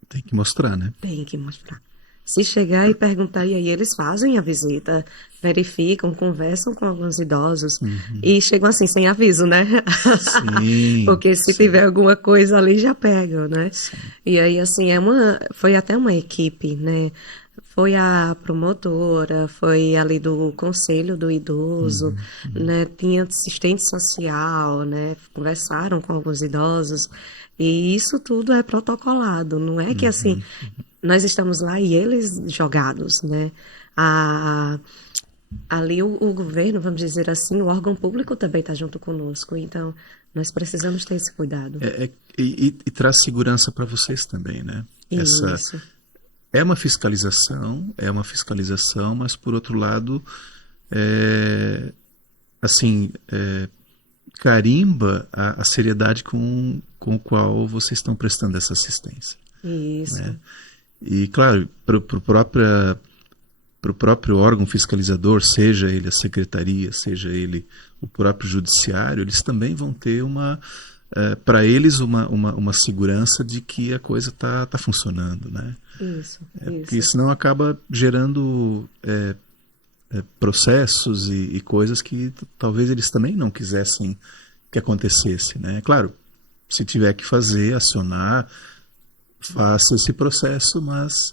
tem que mostrar, né? Tem que mostrar. Se chegar e perguntar, e aí eles fazem a visita, verificam, conversam com alguns idosos Uhum. e chegam assim, sem aviso, né? Sim, Porque se tiver sim, alguma coisa ali, já pegam, né? sim. E aí, assim, foi até uma equipe, né? Foi a promotora, foi ali do conselho do idoso, Uhum, uhum, né? Tinha assistente social, né? Conversaram com alguns idosos. E isso tudo é protocolado, não é que assim, uhum. nós estamos lá e eles jogados, né? A, ali o governo, vamos dizer assim, o órgão público também está junto conosco, então nós precisamos ter esse cuidado. E traz segurança para vocês também, né? Essa Isso, é uma fiscalização, mas por outro lado, é, assim, carimba a seriedade com o qual vocês estão prestando essa assistência, isso, né? E claro, para o próprio órgão fiscalizador, seja ele a secretaria, seja ele o próprio judiciário, eles também vão ter para eles uma segurança de que a coisa tá funcionando, né? isso, Porque isso. senão acaba gerando processos e coisas que talvez eles também não quisessem que acontecesse, né? Claro, se tiver que fazer, acionar, faça esse processo, mas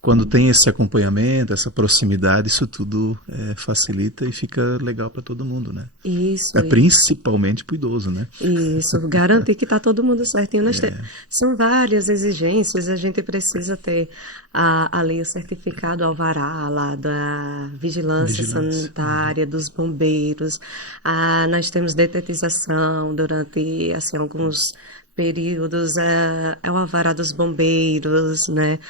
quando tem esse acompanhamento, essa proximidade, isso tudo facilita e fica legal para todo mundo, né? Isso, Principalmente para o idoso, né? isso, garantir que está todo mundo certinho. São várias exigências, a gente precisa ter ali o certificado alvará lá da vigilância Vigilância. Uhum. sanitária, dos bombeiros. Nós temos detetização durante assim, alguns períodos, é o alvará dos bombeiros, né?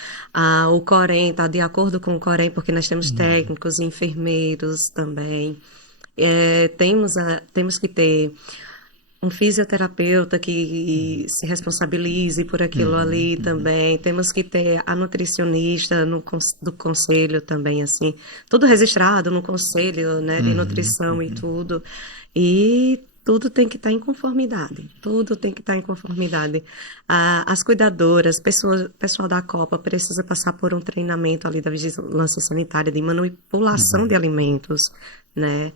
O Corém está de acordo com o Corém, porque nós temos Uhum. técnicos e enfermeiros também. Temos que ter um fisioterapeuta que se responsabilize por aquilo ali também. Temos que ter a nutricionista do conselho também, assim. Tudo registrado no conselho, né, de nutrição e tudo. E tudo tem que estar em conformidade. Tudo tem que estar em conformidade. As cuidadoras, pessoal da Copa precisa passar por um treinamento ali da vigilância sanitária, de manipulação de alimentos, né?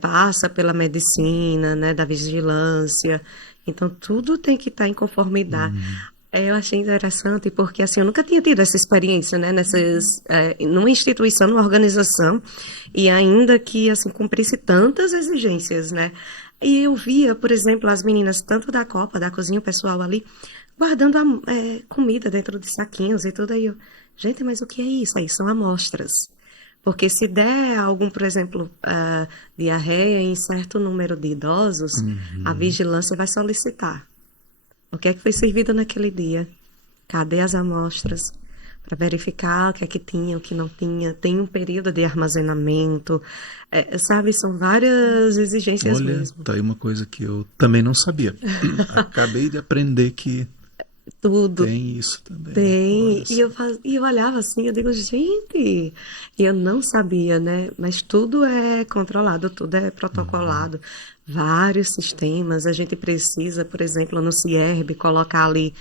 Passa pela medicina, né, da vigilância. Então, tudo tem que estar em conformidade. Eu achei interessante porque, assim, eu nunca tinha tido essa experiência, né, numa instituição, numa organização, e ainda que, assim, cumprisse tantas exigências, né. E eu via, por exemplo, as meninas, tanto da Copa, da cozinha, o pessoal ali, guardando comida dentro de saquinhos e tudo. Aí eu, gente, mas o que é isso? Aí são amostras. Porque se der algum, por exemplo, diarreia em certo número de idosos, a vigilância vai solicitar. O que é que foi servido naquele dia? Cadê as amostras? Para verificar o que é que tinha, o que não tinha. Tem um período de armazenamento. Sabe, são várias exigências Olha, mesmo. tá aí uma coisa que eu também não sabia. Acabei de aprender que Tudo. tem isso também. Tem, Olha só. e eu olhava assim, eu digo, gente, e eu não sabia, né? Mas tudo é controlado, tudo é protocolado, vários sistemas. A gente precisa, por exemplo, no CIERB, colocar ali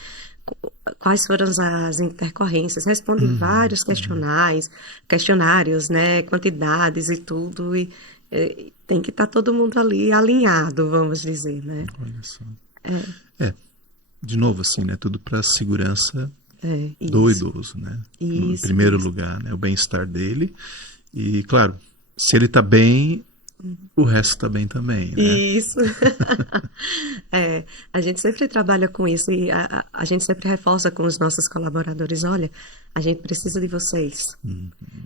quais foram as intercorrências, responde vários questionários, né? Quantidades e tudo, e tem que estar todo mundo ali alinhado, vamos dizer, né? Olha só. É, de novo, assim, né? Tudo para a segurança do Isso, idoso, né? Em isso, primeiro isso. lugar, né? O bem-estar dele. E, claro, se ele tá bem, o resto tá bem também, né? Isso. A gente sempre trabalha com isso e a gente sempre reforça com os nossos colaboradores, olha, a gente precisa de vocês.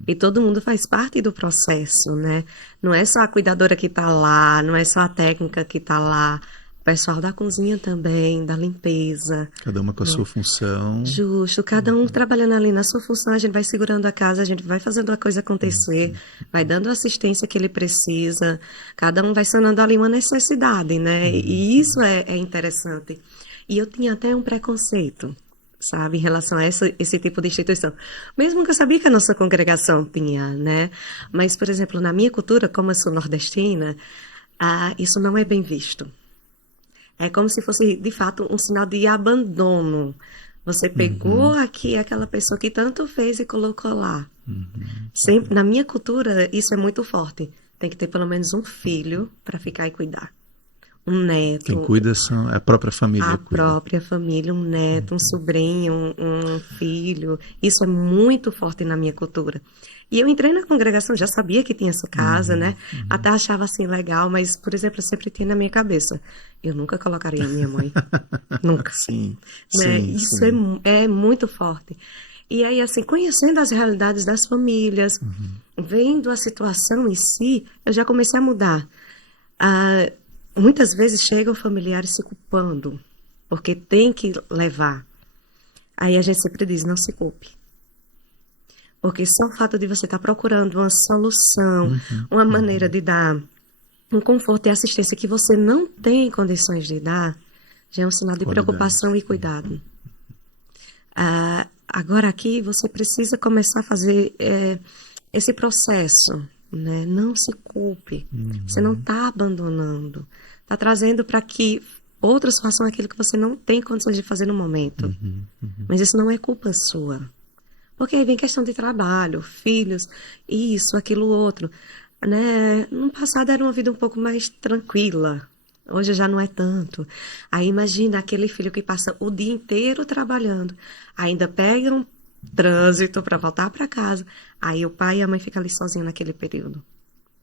E todo mundo faz parte do processo, né? Não é só a cuidadora que está lá, não é só a técnica que está lá, o pessoal da cozinha também, da limpeza. Cada uma com a sua função. Justo, cada um trabalhando ali na sua função, a gente vai segurando a casa, a gente vai fazendo a coisa acontecer, vai dando a assistência que ele precisa, cada um vai sanando ali uma necessidade, né? E isso é interessante. E eu tinha até um preconceito, sabe, em relação a esse tipo de instituição. Mesmo que eu sabia que a nossa congregação tinha, né? Mas, por exemplo, na minha cultura, como eu sou nordestina, isso não é bem visto. É como se fosse, de fato, um sinal de abandono. Você pegou aqui aquela pessoa que tanto fez e colocou lá. Sempre, na minha cultura, isso é muito forte. Tem que ter pelo menos um filho para ficar e cuidar. Um Quem neto, cuida é a própria família a cuida. própria família, um neto, um sobrinho, um filho. Isso é muito forte na minha cultura. E eu entrei na congregação, já sabia que tinha essa casa, né? Até achava assim legal, mas, por exemplo, eu sempre tinha na minha cabeça. Eu nunca colocaria a minha mãe. Nunca. Sim, Né? sim, Isso sim. é muito forte. E aí, assim, conhecendo as realidades das famílias, vendo a situação em si, eu já comecei a mudar. Ah, muitas vezes chegam familiares se culpando, porque tem que levar. Aí a gente sempre diz, não se culpe. Porque só o fato de você estar procurando uma solução, uma maneira de dar um conforto e assistência que você não tem condições de dar, já é um sinal de Qualidade. preocupação e cuidado. Agora aqui você precisa começar a fazer esse processo, né? Não se culpe. Você não está abandonando. Está trazendo para que outros façam aquilo que você não tem condições de fazer no momento. Mas isso não é culpa sua. Porque aí vem questão de trabalho, filhos, isso, aquilo, outro. Né? No passado era uma vida um pouco mais tranquila. Hoje já não é tanto. Aí imagina aquele filho que passa o dia inteiro trabalhando, ainda pega um trânsito para voltar para casa. Aí o pai e a mãe ficam ali sozinhos naquele período.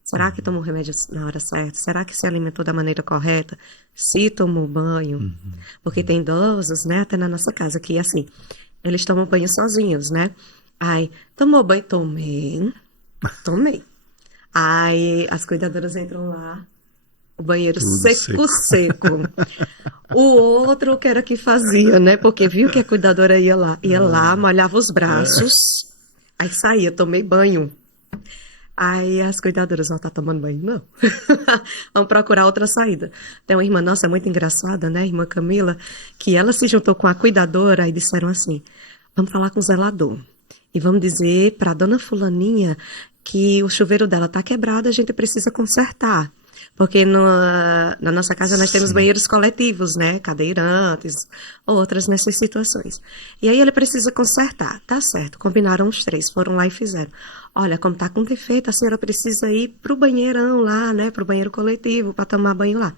Será que tomou o remédio na hora certa? Será que se alimentou da maneira correta? Se tomou banho? Porque tem idosos, né, até na nossa casa, que assim, eles tomam banho sozinhos, né? Aí, tomou banho? Tomei. Tomei. Aí as cuidadoras entram lá, o banheiro Tudo seco, seco. seco. O outro que era que fazia, né? Porque viu que a cuidadora ia lá, molhava os braços, aí saía, tomei banho. Aí as cuidadoras vão estar tomando banho? Não. Vamos procurar outra saída. Tem uma irmã nossa muito engraçada, né, irmã Camila, que ela se juntou com a cuidadora e disseram assim: vamos falar com o zelador. E vamos dizer para dona Fulaninha que o chuveiro dela está quebrado, a gente precisa consertar. Porque na nossa casa nós temos Sim. banheiros coletivos, né? Cadeirantes, outras nessas situações. E aí ele precisa consertar. Tá certo, combinaram os três, foram lá e fizeram. Olha, como tá com defeito, a senhora precisa ir pro banheirão lá, né? Pro banheiro coletivo, para tomar banho lá.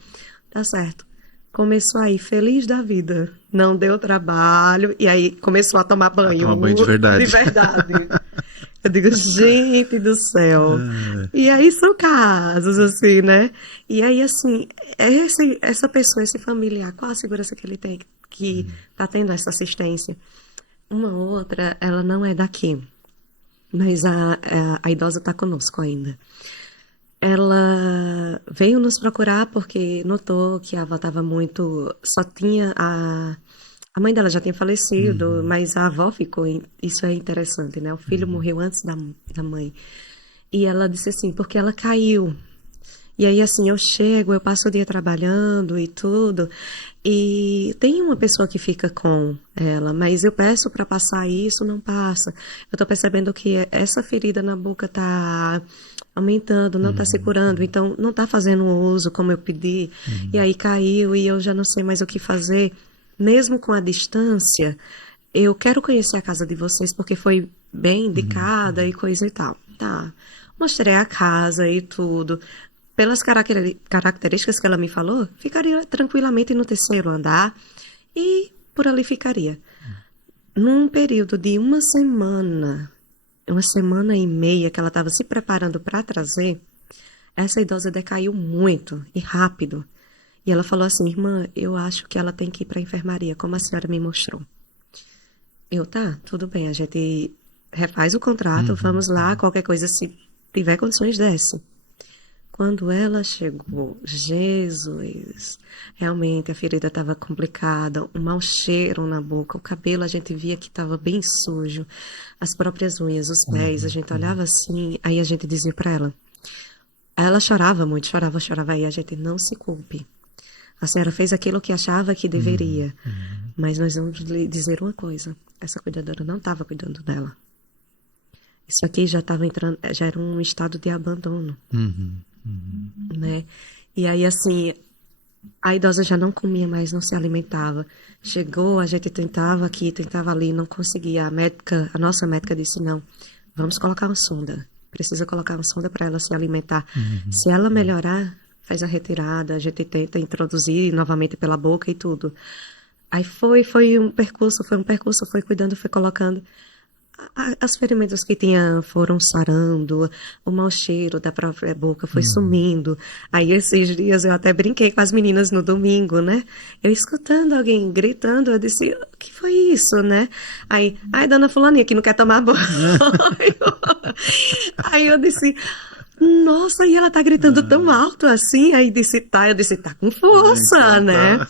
Tá certo. Começou aí, feliz da vida. Não deu trabalho. E aí começou a tomar A banho tomar banho de de verdade. verdade. Eu digo, gente do céu. Ah, E aí são casos, assim, né? E aí, assim, essa pessoa, esse familiar, qual a segurança que ele tem que tá tendo essa assistência? Uma outra, ela não é daqui, mas a idosa está conosco ainda. Ela veio nos procurar porque notou que a avó estava muito. Só tinha a. A mãe dela já tinha falecido, uhum, mas a avó ficou. Isso é interessante, né? O filho uhum, morreu antes da mãe. E ela disse assim, porque ela caiu. E aí, assim, eu chego, eu passo o dia trabalhando e tudo, e tem uma pessoa que fica com ela, mas eu peço para passar isso, não passa. Eu tô percebendo que essa ferida na boca tá aumentando, não tá se uhum, curando, então não tá fazendo o uso como eu pedi. E uhum, aí caiu e eu já não sei mais o que fazer. Mesmo com a distância, eu quero conhecer a casa de vocês porque foi bem uhum, indicada e coisa e tal. Tá. Mostrei a casa e tudo. Pelas características que ela me falou, ficaria tranquilamente no terceiro andar e por ali ficaria. Num período de uma semana e meia que ela estava se preparando para trazer, essa idosa decaiu muito e rápido. E ela falou assim, irmã, eu acho que ela tem que ir para a enfermaria, como a senhora me mostrou. Eu, tá, tudo bem, a gente refaz o contrato, uhum, vamos lá, qualquer coisa, se tiver condições, desce. Quando ela chegou, Jesus, realmente a ferida estava complicada, um mau cheiro na boca, o cabelo a gente via que estava bem sujo, as próprias unhas, os pés, a uhum, gente uhum, olhava assim, aí a gente dizia para ela. Ela chorava muito, chorava, chorava, aí a gente não se culpe. A senhora fez aquilo que achava que uhum, deveria, uhum, mas nós vamos lhe dizer uma coisa, essa cuidadora não estava cuidando dela. Isso aqui já estava entrando, já era um estado de abandono, uhum, uhum, né? E aí, assim, a idosa já não comia mais, não se alimentava. Chegou, a gente tentava aqui, tentava ali, não conseguia. A nossa médica disse: não, vamos colocar uma sonda. Precisa colocar uma sonda para ela se alimentar. uhum, Se ela melhorar, faz a retirada, a gente tenta introduzir novamente pela boca e tudo. Aí foi um percurso, foi cuidando, foi colocando. As ferimentas que tinha foram sarando, o mau cheiro da própria boca foi uhum. sumindo. Aí esses dias eu até brinquei com as meninas no domingo, né? Eu escutando alguém gritando, eu disse, o que foi isso, né? Aí, ai, dona fulaninha que não quer tomar banho. Aí eu disse, nossa, e ela tá gritando tão Ah, alto assim? Aí disse, tá, eu disse, tá com força, então né? tá.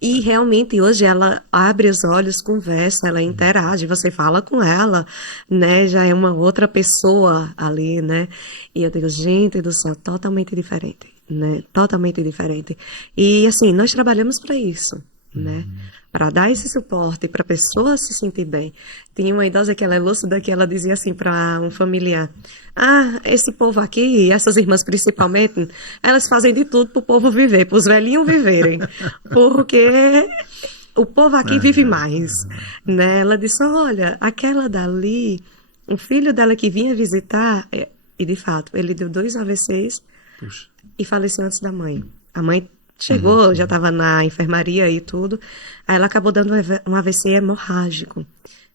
E realmente hoje ela abre os olhos, conversa, ela interage, você fala com ela, né? Já é uma outra pessoa ali, né? E eu digo, gente do céu, totalmente diferente, né? Totalmente diferente. E assim, nós trabalhamos para isso, né? Uhum, Para dar esse suporte para a pessoa se sentir bem. Tinha uma idosa que ela é lúcida que ela dizia assim para um familiar: ah, esse povo aqui, essas irmãs principalmente, elas fazem de tudo para o povo viver, para os velhinhos viverem, porque o povo aqui vive aham, mais, aham. né? Ela disse: olha, aquela dali, o filho dela que vinha visitar, e de fato, ele deu 2 AVCs Puxa. e faleceu antes da mãe. A mãe Uhum, chegou, já uhum, estava na enfermaria e tudo. Aí ela acabou dando um AVC hemorrágico.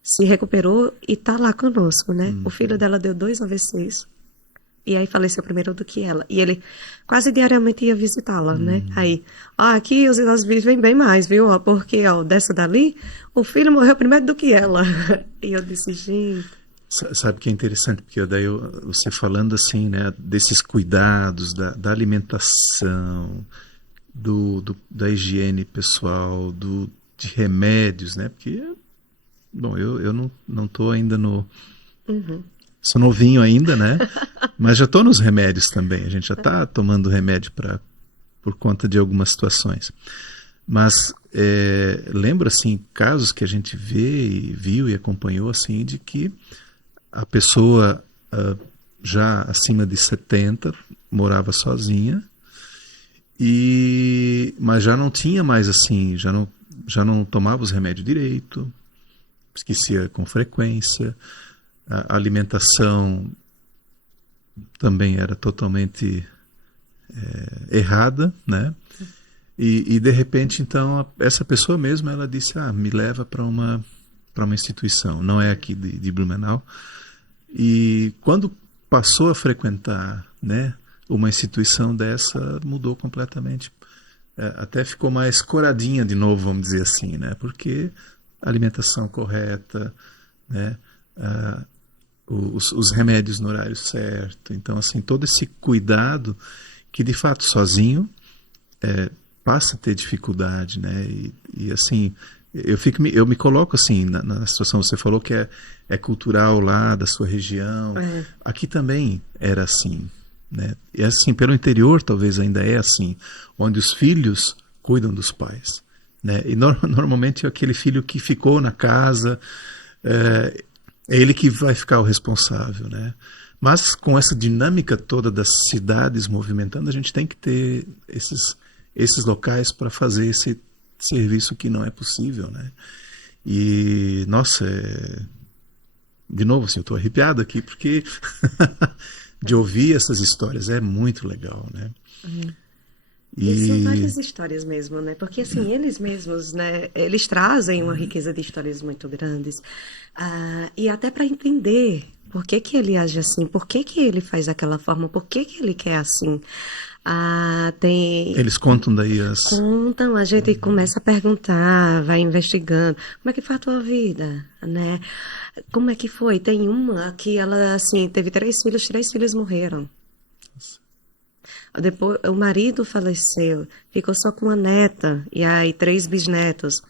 Se recuperou e tá lá conosco, né? O filho uhum, dela deu 2 AVCs. E aí faleceu primeiro do que ela. E ele quase diariamente ia visitá-la, né? uhum. Aí, ó, aqui os idosos vivem bem mais, viu? Ó, porque, ó, dessa dali, o filho morreu primeiro do que ela. E eu disse, gente. Sabe que é interessante, porque daí você falando assim, né, desses cuidados, da alimentação, da higiene pessoal, de remédios, né, porque, bom, eu não tô ainda no, Uhum. Sou novinho ainda, né? Mas já estou nos remédios também. A gente já está tomando remédio por conta de algumas situações. Mas lembro, assim, casos que a gente viu e acompanhou, assim, de que a pessoa já acima de 70 morava sozinha, mas já não tinha mais, assim, já não tomava os remédios direito, esquecia com frequência, a alimentação também era totalmente errada, né? E de repente, então, essa pessoa mesmo, ela disse, me leva para uma instituição, não é aqui de Blumenau. E quando passou a frequentar, né, uma instituição dessa, mudou completamente. Até ficou mais coradinha de novo, vamos dizer assim, né? Porque alimentação correta, né? Os remédios no horário certo. Então, assim, todo esse cuidado que, de fato, sozinho passa a ter dificuldade, né? E assim, eu me coloco assim na situação. Você falou que é cultural lá da sua região. Aqui também era assim, né? E assim, pelo interior talvez ainda é assim, onde os filhos cuidam dos pais, né? E normalmente aquele filho que ficou na casa é ele que vai ficar o responsável, né? Mas com essa dinâmica toda das cidades movimentando, a gente tem que ter esses locais para fazer esse serviço que não é possível, né? E, nossa, de novo, assim, eu estou arrepiado aqui, porque de ouvir essas histórias é muito legal, né? E são várias histórias mesmo, né? Porque, assim, eles mesmos, né? Eles trazem uma riqueza de histórias muito grandes. E até para entender por que que ele age assim, por que que ele faz daquela forma, por que que ele quer assim. Eles contam daí Contam, a gente começa a perguntar, vai investigando. Como é que foi a tua vida, né? Como é que foi? Tem uma que ela, assim, teve 3 filhos morreram. Depois, o marido faleceu, ficou só com uma neta e aí 3 bisnetos.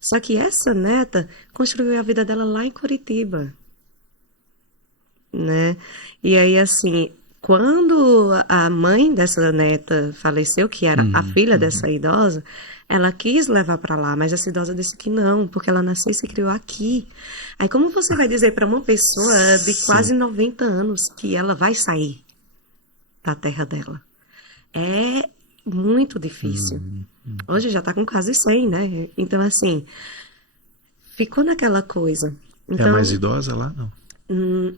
Só que essa neta construiu a vida dela lá em Curitiba, né? E aí, assim, quando a mãe dessa neta faleceu, que era a filha dessa idosa, ela quis levar para lá, mas essa idosa disse que não, porque ela nasceu e se criou aqui. Aí como você vai dizer para uma pessoa de quase 90 anos que ela vai sair da terra dela? É muito difícil. Hoje já está com quase 100, né? Então, assim, ficou naquela coisa. É a Então, mais idosa lá? Não.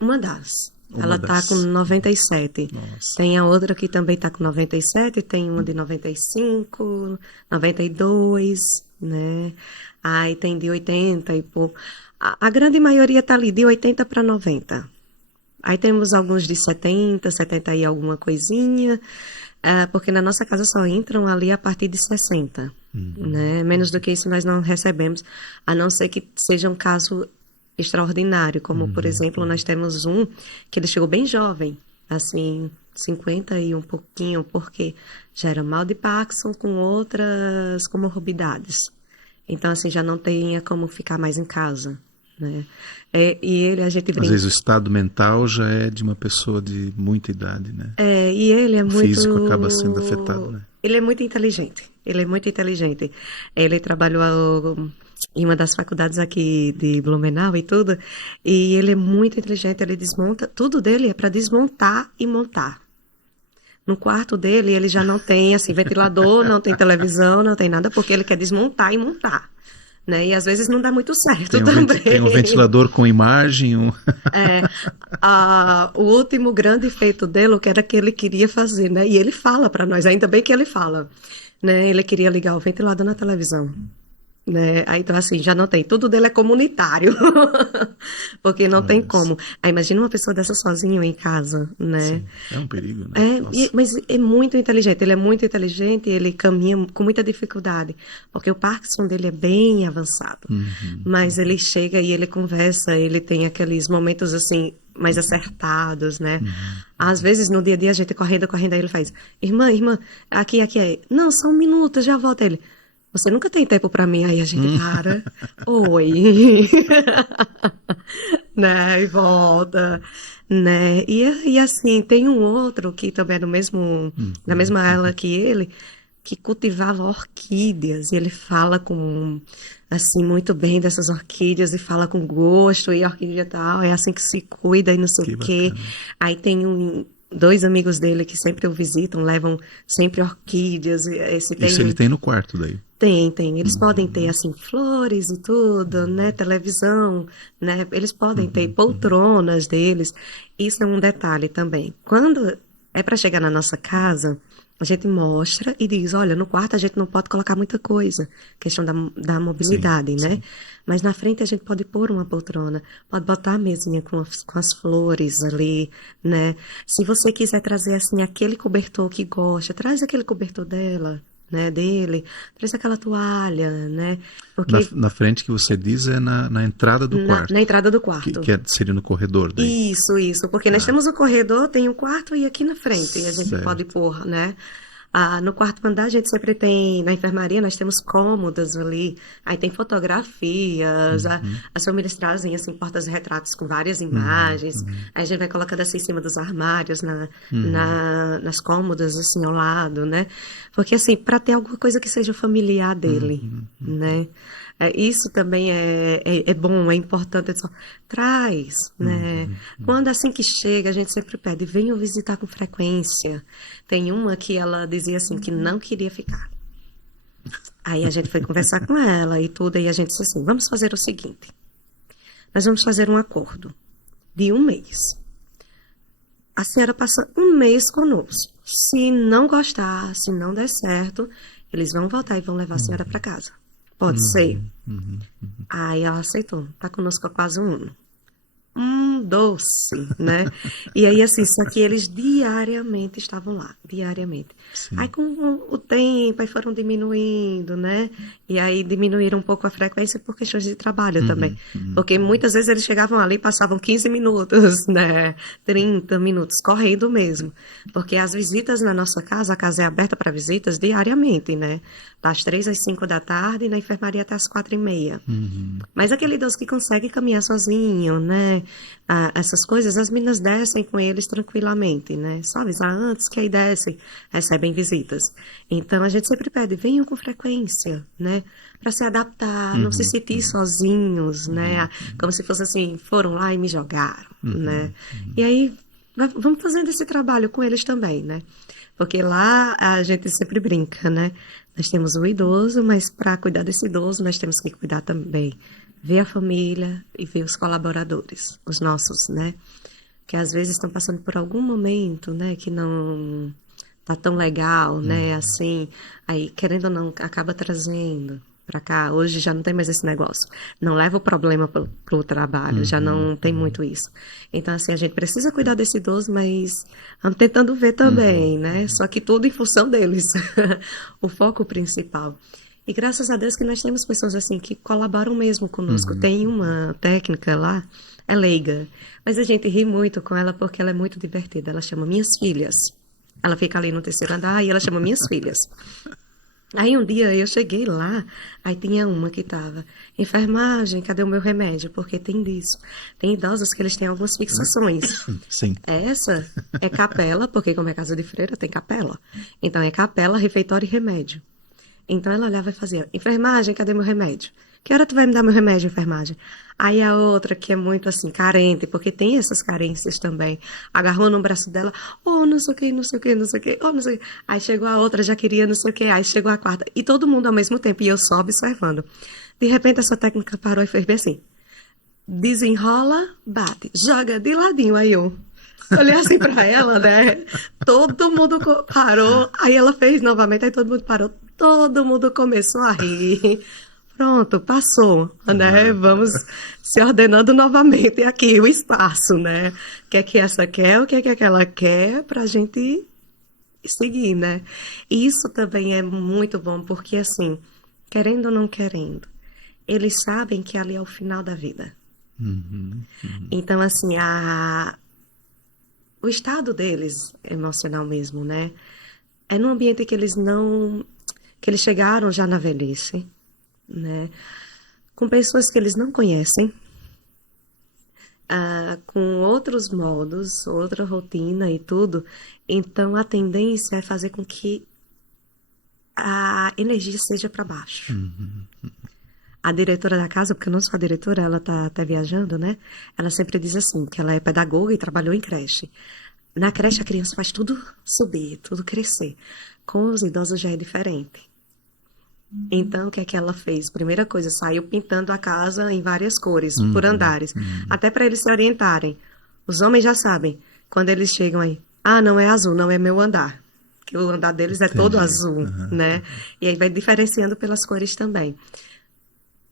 uma das. Uma Ela está das. com 97. Nossa. Tem a outra que também está com 97, tem uma de 95, 92, né? Aí tem de 80 e pouco. A grande maioria está ali, de 80 para 90. Aí temos alguns de 70, 70 e alguma coisinha, porque na nossa casa só entram ali a partir de 60. Né? Menos do que isso nós não recebemos, a não ser que seja um caso extraordinário, como, por exemplo, nós temos um que ele chegou bem jovem, assim, 50 e um pouquinho, porque já era mal de Parkinson com outras comorbidades. Então, assim, já não tinha como ficar mais em casa, né? E ele, a gente brinca... Às vezes o estado mental já é de uma pessoa de muita idade, né? E ele é O muito... físico acaba sendo afetado, né? Ele é muito inteligente. Ele é muito inteligente. Ele trabalhou em uma das faculdades aqui de Blumenau e tudo, e ele é muito inteligente. Ele desmonta... Tudo dele é para desmontar e montar. No quarto dele, ele já não tem, assim, ventilador, não tem televisão, não tem nada, porque ele quer desmontar e montar. Né? E às vezes não dá muito certo também. Tem um ventilador com imagem. O último grande feito dele, que era que ele queria fazer, né? E ele fala para nós, ainda bem que ele fala, né? Ele queria ligar o ventilador na televisão. Né? Aí, então, assim, já não tem. Tudo dele é comunitário. Porque não tem como. Aí, imagina uma pessoa dessa sozinha em casa, né? Sim, é um perigo, né? Mas é muito inteligente. Ele é muito inteligente, ele caminha com muita dificuldade. Porque o Parkinson dele é bem avançado. Mas ele chega e ele conversa, ele tem aqueles momentos, assim, mais acertados, né? Às vezes, no dia a dia, a gente correndo, aí ele faz, irmã, aqui, aí. Não, só um minuto, já volta. Ele, você nunca tem tempo pra mim? Aí a gente para. Oi. né? E volta, né? E assim, tem um outro que também é do mesmo, da Uhum. mesma ala que ele, que cultivava orquídeas, e ele fala com, assim, muito bem dessas orquídeas, e fala com gosto, e orquídea e tal, é assim que se cuida, e não sei o Que quê. bacana. Aí tem dois amigos dele que sempre o visitam, levam sempre orquídeas, e esse Isso ele tem tem no quarto daí. tem. Eles podem ter, Uhum. assim, flores e tudo, né? Televisão, né? Eles podem ter Uhum. Uhum. poltronas deles. Isso é um detalhe também. Quando é para chegar na nossa casa, a gente mostra e diz, olha, no quarto a gente não pode colocar muita coisa, questão da Sim, mobilidade, né? sim. Mas na frente a gente pode pôr uma poltrona, pode botar a mesinha com as flores ali, né? Se você quiser trazer, assim, aquele cobertor que gosta, traz aquele cobertor dela, né, dele, traz aquela toalha, né? Porque Na frente que você diz é na entrada do na quarto, entrada do quarto. seria no corredor daí. Isso, porque nós Tá. temos o corredor, tem o quarto e aqui na frente, e a gente pode Certo. pôr, né? Ah, no quarto andar a gente sempre tem, na enfermaria nós temos cômodas ali, aí tem fotografias, Uhum. as famílias trazem assim portas-retratos com várias Uhum. imagens, Uhum. aí a gente vai colocando assim em cima dos armários, Uhum. nas cômodas assim ao lado, né? Porque assim, para ter alguma coisa que seja familiar dele, Uhum. Uhum. né? Isso também é bom, é importante. É só, traz, né? Uhum. Quando assim que chega, a gente sempre pede, venham visitar com frequência. Tem uma que ela dizia assim, que não queria ficar. Aí a gente foi conversar com ela e tudo, e a gente disse assim, vamos fazer o seguinte, nós vamos fazer um acordo de um mês. A senhora passa um mês conosco. Se não gostar, se não der certo, eles vão voltar e vão levar a senhora para casa. Pode ser? Uhum. Uhum. Uhum. Aí ela aceitou. Tá conosco há quase um ano. Doce, né? E aí, assim, só que eles diariamente estavam lá, diariamente. Aí, Sim. com o tempo, aí foram diminuindo, né? E aí diminuíram um pouco a frequência por questões de trabalho também. Uhum. Uhum. Porque muitas vezes eles chegavam ali e passavam 15 minutos, né? 30 minutos, correndo mesmo. Porque as visitas na nossa casa, a casa é aberta para visitas diariamente, né? Das 3 às 5 da tarde e na enfermaria até as 4h30. Uhum. Mas aquele idoso que consegue caminhar sozinho, né? Essas coisas, as meninas descem com eles tranquilamente, né? Só avisar antes que aí descem, recebem visitas. Então a gente sempre pede, venham com frequência, né? Para se adaptar, não se Uhum. sentir Uhum. sozinhos, né? Uhum. Como se fosse assim, foram lá e me jogaram, né? Uhum. E Uhum. aí vamos fazendo esse trabalho com eles também, né? Porque lá a gente sempre brinca, né? Nós temos o idoso, mas para cuidar desse idoso, nós temos que cuidar também, ver a família e ver os colaboradores, os nossos, né? Que às vezes estão passando por algum momento, né, que não tá tão legal, né, Uhum. assim, aí querendo ou não, acaba trazendo para cá. Hoje já não tem mais esse negócio. Não leva o problema pro trabalho, já Uhum. não tem Uhum. muito isso. Então, assim, a gente precisa cuidar desse idoso, mas vamos tentando ver Uhum. também, né? Só que tudo em função deles. O foco principal. E graças a Deus que nós temos pessoas assim que colaboram mesmo conosco. Uhum. Tem uma técnica lá, é leiga, mas a gente ri muito com ela porque ela é muito divertida. Ela chama Minhas Filhas. Ela fica ali no terceiro andar e ela chama Minhas Filhas. Aí um dia eu cheguei lá, aí tinha uma que tava, enfermagem, cadê o meu remédio? Porque tem disso. Tem idosos que eles têm algumas fixações. Sim. Essa é capela, porque como é casa de freira, tem capela. Então é capela, refeitório e remédio. Então ela olhava e fazia, enfermagem, cadê meu remédio? Que hora tu vai me dar meu remédio, enfermagem? Aí a outra, que é muito assim, carente, porque tem essas carências também, agarrou no braço dela, oh, não sei o que, não sei o que, não sei o que, oh, não sei o que. Aí chegou a outra, já queria não sei o que, aí chegou a quarta, e todo mundo ao mesmo tempo, e eu só observando. De repente essa técnica parou e fez bem assim, desenrola, bate, joga de ladinho, aí eu... Olhei assim pra ela, né? Todo mundo parou. Aí ela fez novamente, aí todo mundo parou. Todo mundo começou a rir. Pronto, passou, né? Ah, Vamos se ordenando novamente aqui o espaço, né? O que é que essa quer, o que é que aquela quer, pra gente seguir, né? E isso também é muito bom, porque assim, querendo ou não querendo, eles sabem que ali é o final da vida. uhum. Uhum. Então, assim, o estado deles, emocional mesmo, né? É num ambiente que eles não, que eles chegaram já na velhice, né? Com pessoas que eles não conhecem, com outros modos, outra rotina e tudo, então a tendência é fazer com que a energia seja para baixo. A diretora da casa, porque eu não sou a diretora, ela tá até viajando, né? Ela sempre diz assim, que ela é pedagoga e trabalhou em creche. Na creche a criança faz tudo subir, tudo crescer. Com os idosos já é diferente. Então, o que é que ela fez? Primeira coisa, saiu pintando a casa em várias cores, por andares, até para eles se orientarem. Os homens já sabem, quando eles chegam aí, ah, não é azul, não é meu andar. Que o andar deles é todo Entendi. azul, né? E aí vai diferenciando pelas cores também.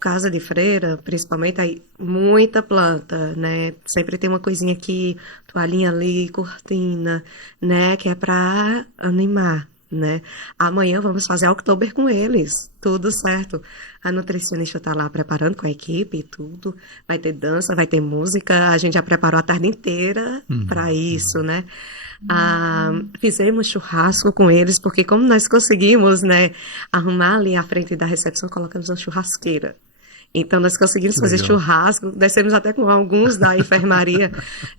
Casa de freira, principalmente, aí muita planta, né? Sempre tem uma coisinha aqui, toalhinha ali, cortina, né? Que é para animar, né? Amanhã vamos fazer Oktober com eles, tudo certo. A nutricionista tá lá preparando com a equipe e tudo. Vai ter dança, vai ter música. A gente já preparou a tarde inteira para isso, né? Fizemos churrasco com eles, porque como nós conseguimos, né, arrumar ali à frente da recepção, colocamos uma churrasqueira. Então, nós conseguimos Que fazer legal. churrasco, descemos até com alguns da enfermaria.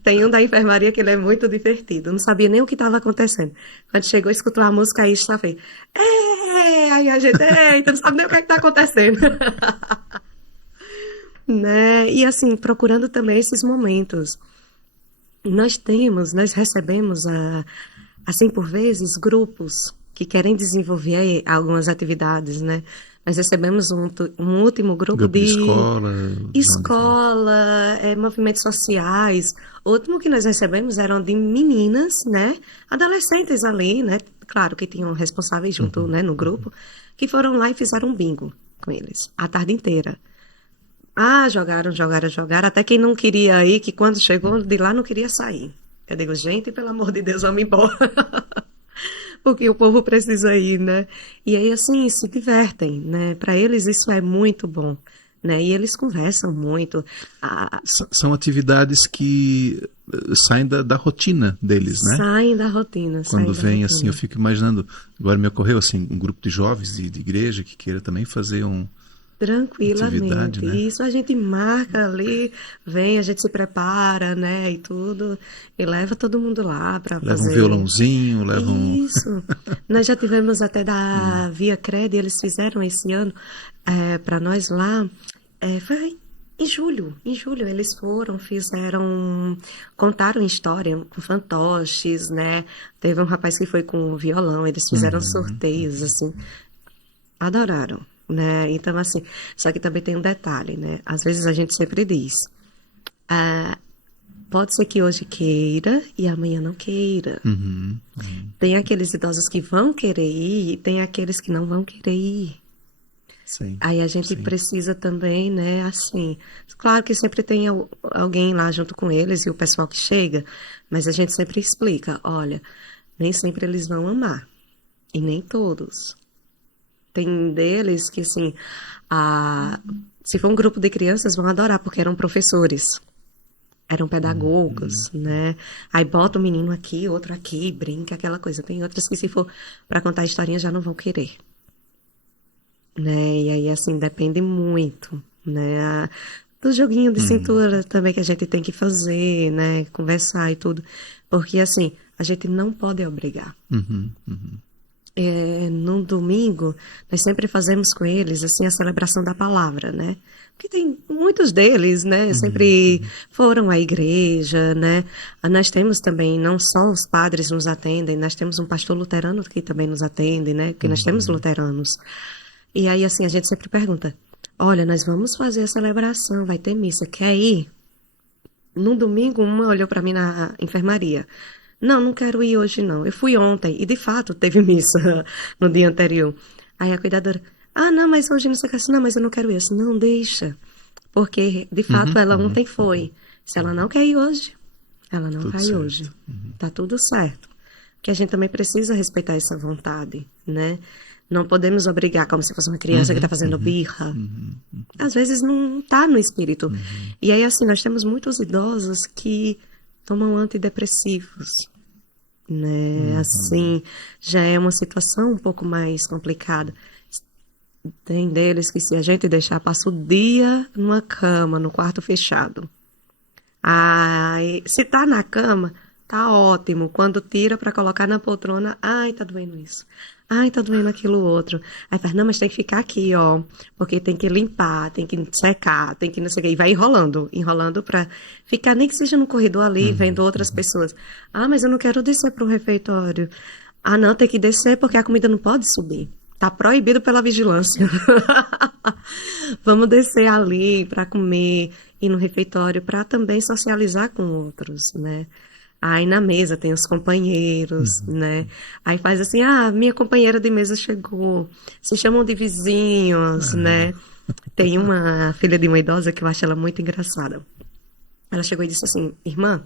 Tem um da enfermaria que ele é muito divertido, não sabia nem o que estava acontecendo. Quando chegou, escutou a música, aí está feio. Aí a gente, eita, não sabe nem o que está acontecendo. Né? E assim, procurando também esses momentos. Nós recebemos, assim por vezes, grupos que querem desenvolver algumas atividades, né? Nós recebemos um último grupo Grupo de de escola, de onde? escola, movimentos sociais. O último que nós recebemos eram de meninas, né? Adolescentes ali, né? Claro que tinham responsáveis junto, né, no grupo, que foram lá e fizeram um bingo com eles a tarde inteira. Jogaram, até quem não queria ir, que quando chegou de lá não queria sair. Eu digo, gente, pelo amor de Deus, vamos embora. Porque o povo precisa ir, né? E aí, assim, se divertem, né? Para eles isso é muito bom, né? E eles conversam muito. Ah, São atividades que saem da rotina deles, né? saem da rotina, Quando saem da vem assim, eu rotina. fico imaginando, agora me ocorreu assim, um grupo de jovens de igreja que queira também fazer uma atividade, Tranquilamente. né? Isso a gente marca ali, vem, a gente se prepara, né? E tudo, e leva todo mundo lá para Leva um fazer. violãozinho, leva um... Isso. Nós já tivemos até da Via Cred, eles fizeram esse ano para nós lá. Foi em julho. Em julho eles foram, fizeram, contaram história com fantoches, né? Teve um rapaz que foi com violão, eles fizeram sorteios, assim. Adoraram, né? Então, assim, só que também tem um detalhe, né? Às vezes a gente sempre diz, pode ser que hoje queira e amanhã não queira. Tem aqueles idosos que vão querer ir e tem aqueles que não vão querer ir. Sim, Aí a gente sim. precisa também, né, assim, claro que sempre tem alguém lá junto com eles e o pessoal que chega, mas a gente sempre explica, olha, nem sempre eles vão amar, e nem todos. Tem deles que, assim, se for um grupo de crianças, vão adorar, porque eram professores. Eram pedagogos, né? Aí bota o menino aqui, outro aqui, brinca, aquela coisa. Tem outras que, se for para contar historinha, já não vão querer, né? E aí, assim, depende muito, né? Do joguinho de cintura também que a gente tem que fazer, né? Conversar e tudo. Porque, assim, a gente não pode obrigar. No domingo, nós sempre fazemos com eles, assim, a celebração da palavra, né? Porque tem muitos deles, né? Sempre foram à igreja, né? Nós temos também, não só os padres nos atendem, nós temos um pastor luterano que também nos atende, né? Porque nós temos luteranos. E aí, assim, a gente sempre pergunta, olha, nós vamos fazer a celebração, vai ter missa, quer ir? No domingo, uma olhou para mim na enfermaria. Não, não quero ir hoje, não. Eu fui ontem, e de fato teve missa no dia anterior. Aí a cuidadora, não, mas hoje não sei o que, assim, não, mas eu não quero ir. Eu disse, não, deixa. Porque, de fato, ela ontem foi. Se ela não quer ir hoje, ela não Tudo vai hoje. certo. Tá tudo certo. Porque a gente também precisa respeitar essa vontade, né? Não podemos obrigar como se fosse uma criança que está fazendo birra. Às vezes não está no espírito. E aí, assim, nós temos muitos idosos que tomam antidepressivos, né? Assim, já é uma situação um pouco mais complicada. Tem deles que, se a gente deixar, passa o dia numa cama, no quarto fechado. Aí, se tá na cama, tá ótimo. Quando tira para colocar na poltrona, ai, tá doendo isso. Ai, tá doendo aquilo outro. Aí faz, não, mas tem que ficar aqui, ó, porque tem que limpar, tem que secar, tem que não sei o quê. E vai enrolando, enrolando para ficar, nem que seja no corredor ali, vendo outras pessoas. Ah, mas eu não quero descer para o refeitório. Ah, não, tem que descer porque a comida não pode subir. Tá proibido pela vigilância. Vamos descer ali para comer, ir no refeitório para também socializar com outros, né? Aí na mesa tem os companheiros, né? Aí faz assim, ah, minha companheira de mesa chegou. Se chamam de vizinhos, né? Tem uma filha de uma idosa que eu acho ela muito engraçada. Ela chegou e disse assim, irmã,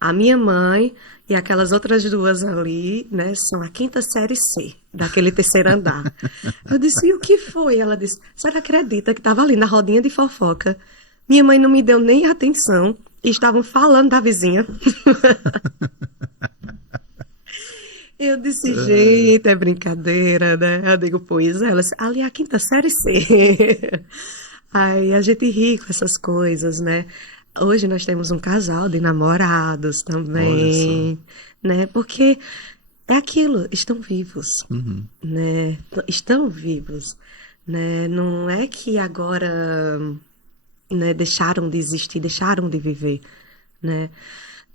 a minha mãe e aquelas outras duas ali, né, são a quinta série C, daquele terceiro andar. Eu disse, e o que foi? Ela disse, a senhora acredita que estava ali na rodinha de fofoca? Minha mãe não me deu nem atenção e estavam falando da vizinha. Eu disse, gente, é brincadeira, né? Eu digo, pois é. Ela disse, ali é a quinta série C. Aí a gente ri com essas coisas, né? Hoje nós temos um casal de namorados Olha só. também, né? Porque é aquilo, estão vivos, né? Estão vivos, né? Não é que agora, né, deixaram de existir, deixaram de viver, né?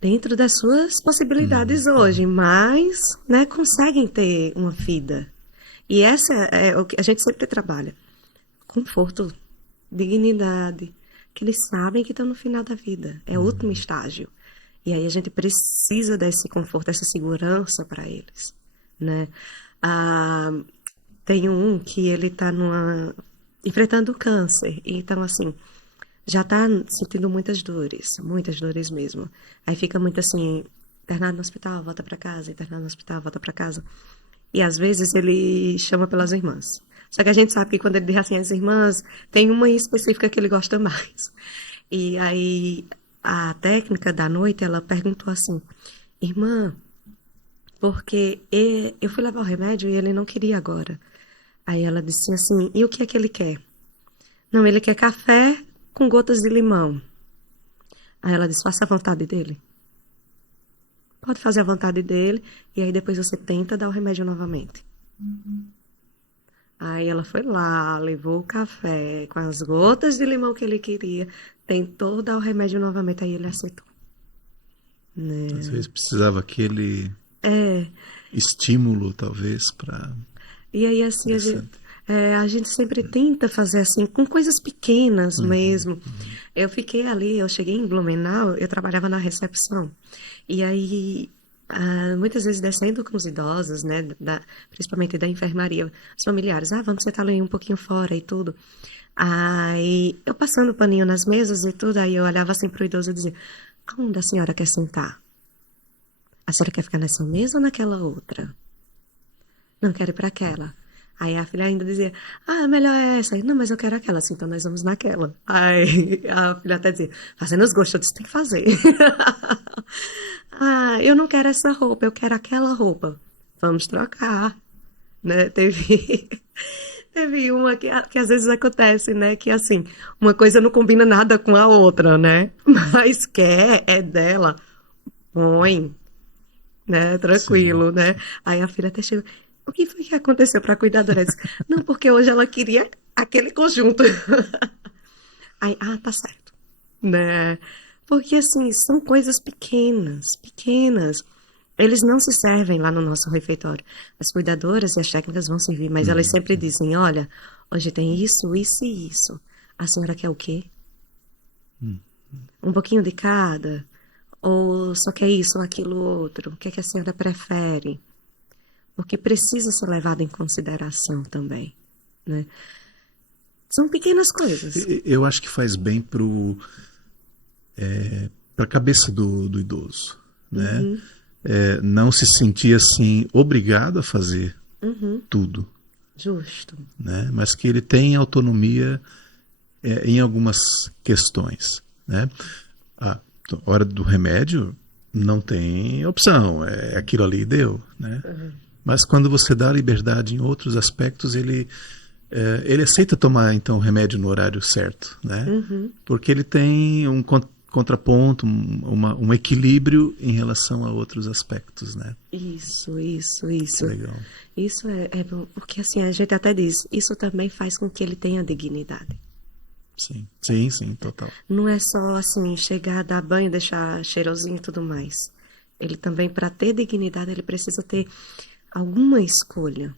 Dentro das suas possibilidades hoje, mas, né, conseguem ter uma vida. E essa é o que a gente sempre trabalha. Conforto, dignidade, que eles sabem que estão no final da vida, é o último estágio. E aí a gente precisa desse conforto, dessa segurança para eles, né? Ah, tem um que ele está enfrentando o câncer, então assim, já está sentindo muitas dores mesmo. Aí fica muito assim, internado no hospital, volta para casa, internado no hospital, volta para casa. E às vezes ele chama pelas irmãs. Só que a gente sabe que quando ele diz assim, as irmãs, tem uma em específica que ele gosta mais. E aí a técnica da noite, ela perguntou assim, irmã, porque eu fui levar o remédio e ele não queria agora. Aí ela disse assim, e o que é que ele quer? Não, ele quer café com gotas de limão. Aí ela disse, faça a vontade dele. Pode fazer a vontade dele, e aí depois você tenta dar o remédio novamente. Aí ela foi lá, levou o café com as gotas de limão que ele queria, tentou dar o remédio novamente, aí ele aceitou. Às Né? vezes precisava aquele É, estímulo, talvez, para e aí assim, descer. a gente sempre tenta fazer assim, com coisas pequenas mesmo. Eu fiquei ali, eu cheguei em Blumenau, eu trabalhava na recepção. E aí, muitas vezes descendo com os idosos, né, principalmente da enfermaria, os familiares, vamos sentar ali um pouquinho fora e tudo. Aí, eu passando o paninho nas mesas e tudo, aí eu olhava assim pro idoso e dizia, onde a senhora quer sentar? A senhora quer ficar nessa mesa ou naquela outra? Não quero ir para aquela. Aí a filha ainda dizia, melhor é essa. Aí, não, mas eu quero aquela, assim, então nós vamos naquela. Aí a filha até dizia, fazendo os gostos, eu disse, tem que fazer. Eu não quero essa roupa, eu quero aquela roupa. Vamos trocar, né? Teve uma que às vezes acontece, né? Que assim, uma coisa não combina nada com a outra, né? Mas quer, é dela, põe, né? Sim. Tranquilo, né? Aí a filha até chegou. O que foi que aconteceu para a cuidadora? Ela disse, não, porque hoje ela queria aquele conjunto. Aí, tá certo, né? Porque assim, são coisas pequenas, pequenas. Eles não se servem lá no nosso refeitório. As cuidadoras e as técnicas vão servir, mas elas sempre dizem, olha, hoje tem isso, isso e isso. A senhora quer o quê? Um pouquinho de cada? Ou só quer isso ou aquilo outro? O que é que a senhora prefere? Porque precisa ser levado em consideração também, né? São pequenas coisas. Eu acho que faz bem para a cabeça do idoso, né? Não se sentir assim obrigado a fazer tudo, Justo. né? Mas que ele tem autonomia em algumas questões, né? A hora do remédio não tem opção, é aquilo ali e deu, né? Mas quando você dá liberdade em outros aspectos, ele aceita tomar então o remédio no horário certo, né? Porque ele tem contraponto, um equilíbrio em relação a outros aspectos, né? Isso. Que legal. Isso é bom, porque assim, a gente até diz, isso também faz com que ele tenha dignidade. Sim, sim, sim, total. Não é só assim, chegar, dar banho, deixar cheirosinho e tudo mais. Ele também, para ter dignidade, ele precisa ter alguma escolha,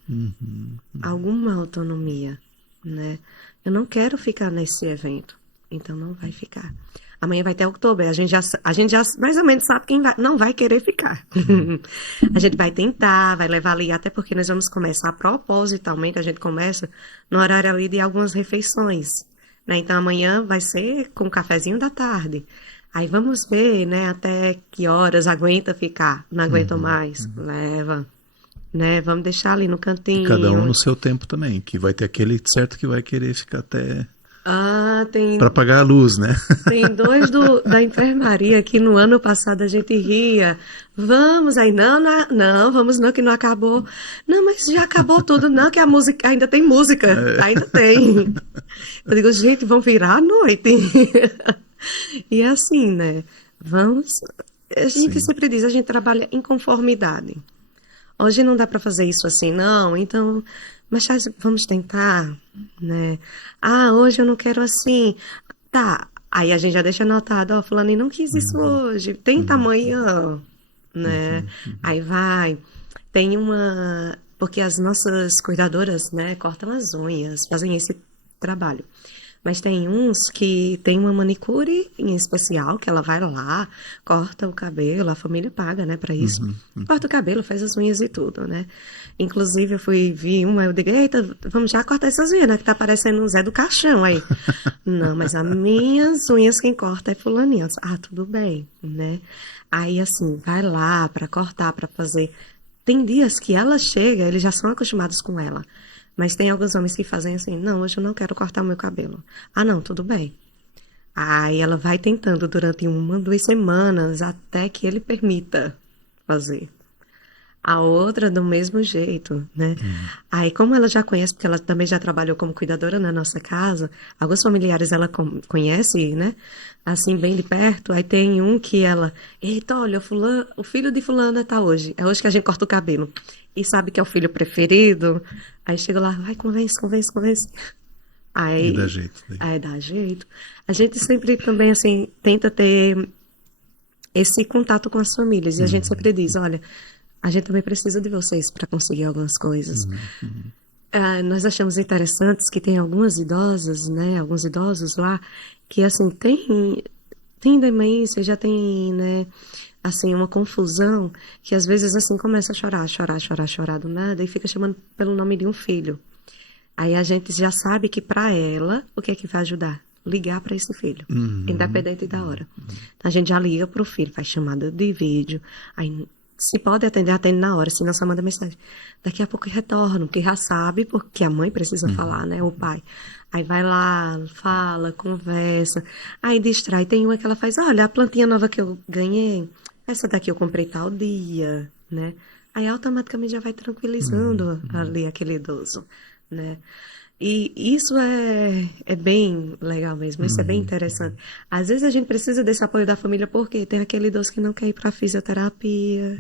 alguma autonomia, né? Eu não quero ficar nesse evento, então não vai ficar. Amanhã vai ter outubro, a gente já mais ou menos sabe quem não vai querer ficar. A gente vai tentar, vai levar ali, até porque nós vamos começar propositalmente, a gente começa no horário ali de algumas refeições, né? Então amanhã vai ser com o cafezinho da tarde. Aí vamos ver, né, até que horas aguenta ficar. Não aguento mais, leva, né? Vamos deixar ali no E cada um cantinho. no seu tempo também, que vai ter aquele certo que vai querer ficar até Ah, para apagar a luz, né? tem dois da enfermaria que no ano passado a gente ria. Vamos, aí não, não, não, vamos não, que não acabou. Não, mas já acabou tudo, não, que a música, ainda tem música, ainda tem. Eu digo, gente, vão virar à noite. E é assim, né? Vamos. A gente Sim. sempre diz, a gente trabalha em conformidade. Hoje não dá para fazer isso assim, não. Então, mas vamos tentar, né? Ah, hoje eu não quero assim. Tá. Aí a gente já deixa anotado, ó, fulano não quis isso hoje. Tenta amanhã, né? Aí vai. Tem uma, porque as nossas cuidadoras, né, cortam as unhas, fazem esse trabalho. Mas tem uns que tem uma manicure em especial, que ela vai lá, corta o cabelo, a família paga, né, pra isso. Corta o cabelo, faz as unhas e tudo, né? Inclusive, vi uma, eu digo, eita, vamos já cortar essas unhas, né, que tá parecendo um Zé do Caixão aí. Não, mas as minhas unhas quem corta é fulaninha. Ah, tudo bem, né? Aí, assim, vai lá pra cortar, pra fazer. Tem dias que ela chega, eles já são acostumados com ela. Mas tem alguns homens que fazem assim, não, hoje eu não quero cortar o meu cabelo. Ah, não, tudo bem. Aí ela vai tentando durante 1, 2 semanas até que ele permita fazer. A outra do mesmo jeito, né? Aí, como ela já conhece, porque ela também já trabalhou como cuidadora na nossa casa, alguns familiares ela conhece, né? Assim, bem de perto. Aí tem um que ela, eita, olha, o filho de fulana tá hoje. É hoje que a gente corta o cabelo. E sabe que é o filho preferido. Aí chega lá, vai, convence. E dá Aí, jeito daí. aí dá jeito. A gente sempre também, assim, tenta ter esse contato com as famílias. E a gente sempre diz, olha, a gente também precisa de vocês para conseguir algumas coisas. Ah, nós achamos interessantes que tem algumas idosas, né, alguns idosos lá, que assim, tem demência, já tem, né, assim, uma confusão, que às vezes assim começa a chorar do nada e fica chamando pelo nome de um filho. Aí a gente já sabe que para ela, o que é que vai ajudar? Ligar para esse filho, independente da hora. Então, a gente já liga para o filho, faz chamada de vídeo, aí se pode atender, atende na hora, se não, só manda mensagem. Daqui a pouco retorno, porque já sabe, porque a mãe precisa falar, né, o pai. Aí vai lá, fala, conversa, aí distrai. Tem uma que ela faz, olha, a plantinha nova que eu ganhei, essa daqui eu comprei tal dia, né? Aí automaticamente já vai tranquilizando ali aquele idoso, né? E isso é bem legal mesmo, isso é bem interessante. Às vezes a gente precisa desse apoio da família porque tem aquele idoso que não quer ir para fisioterapia,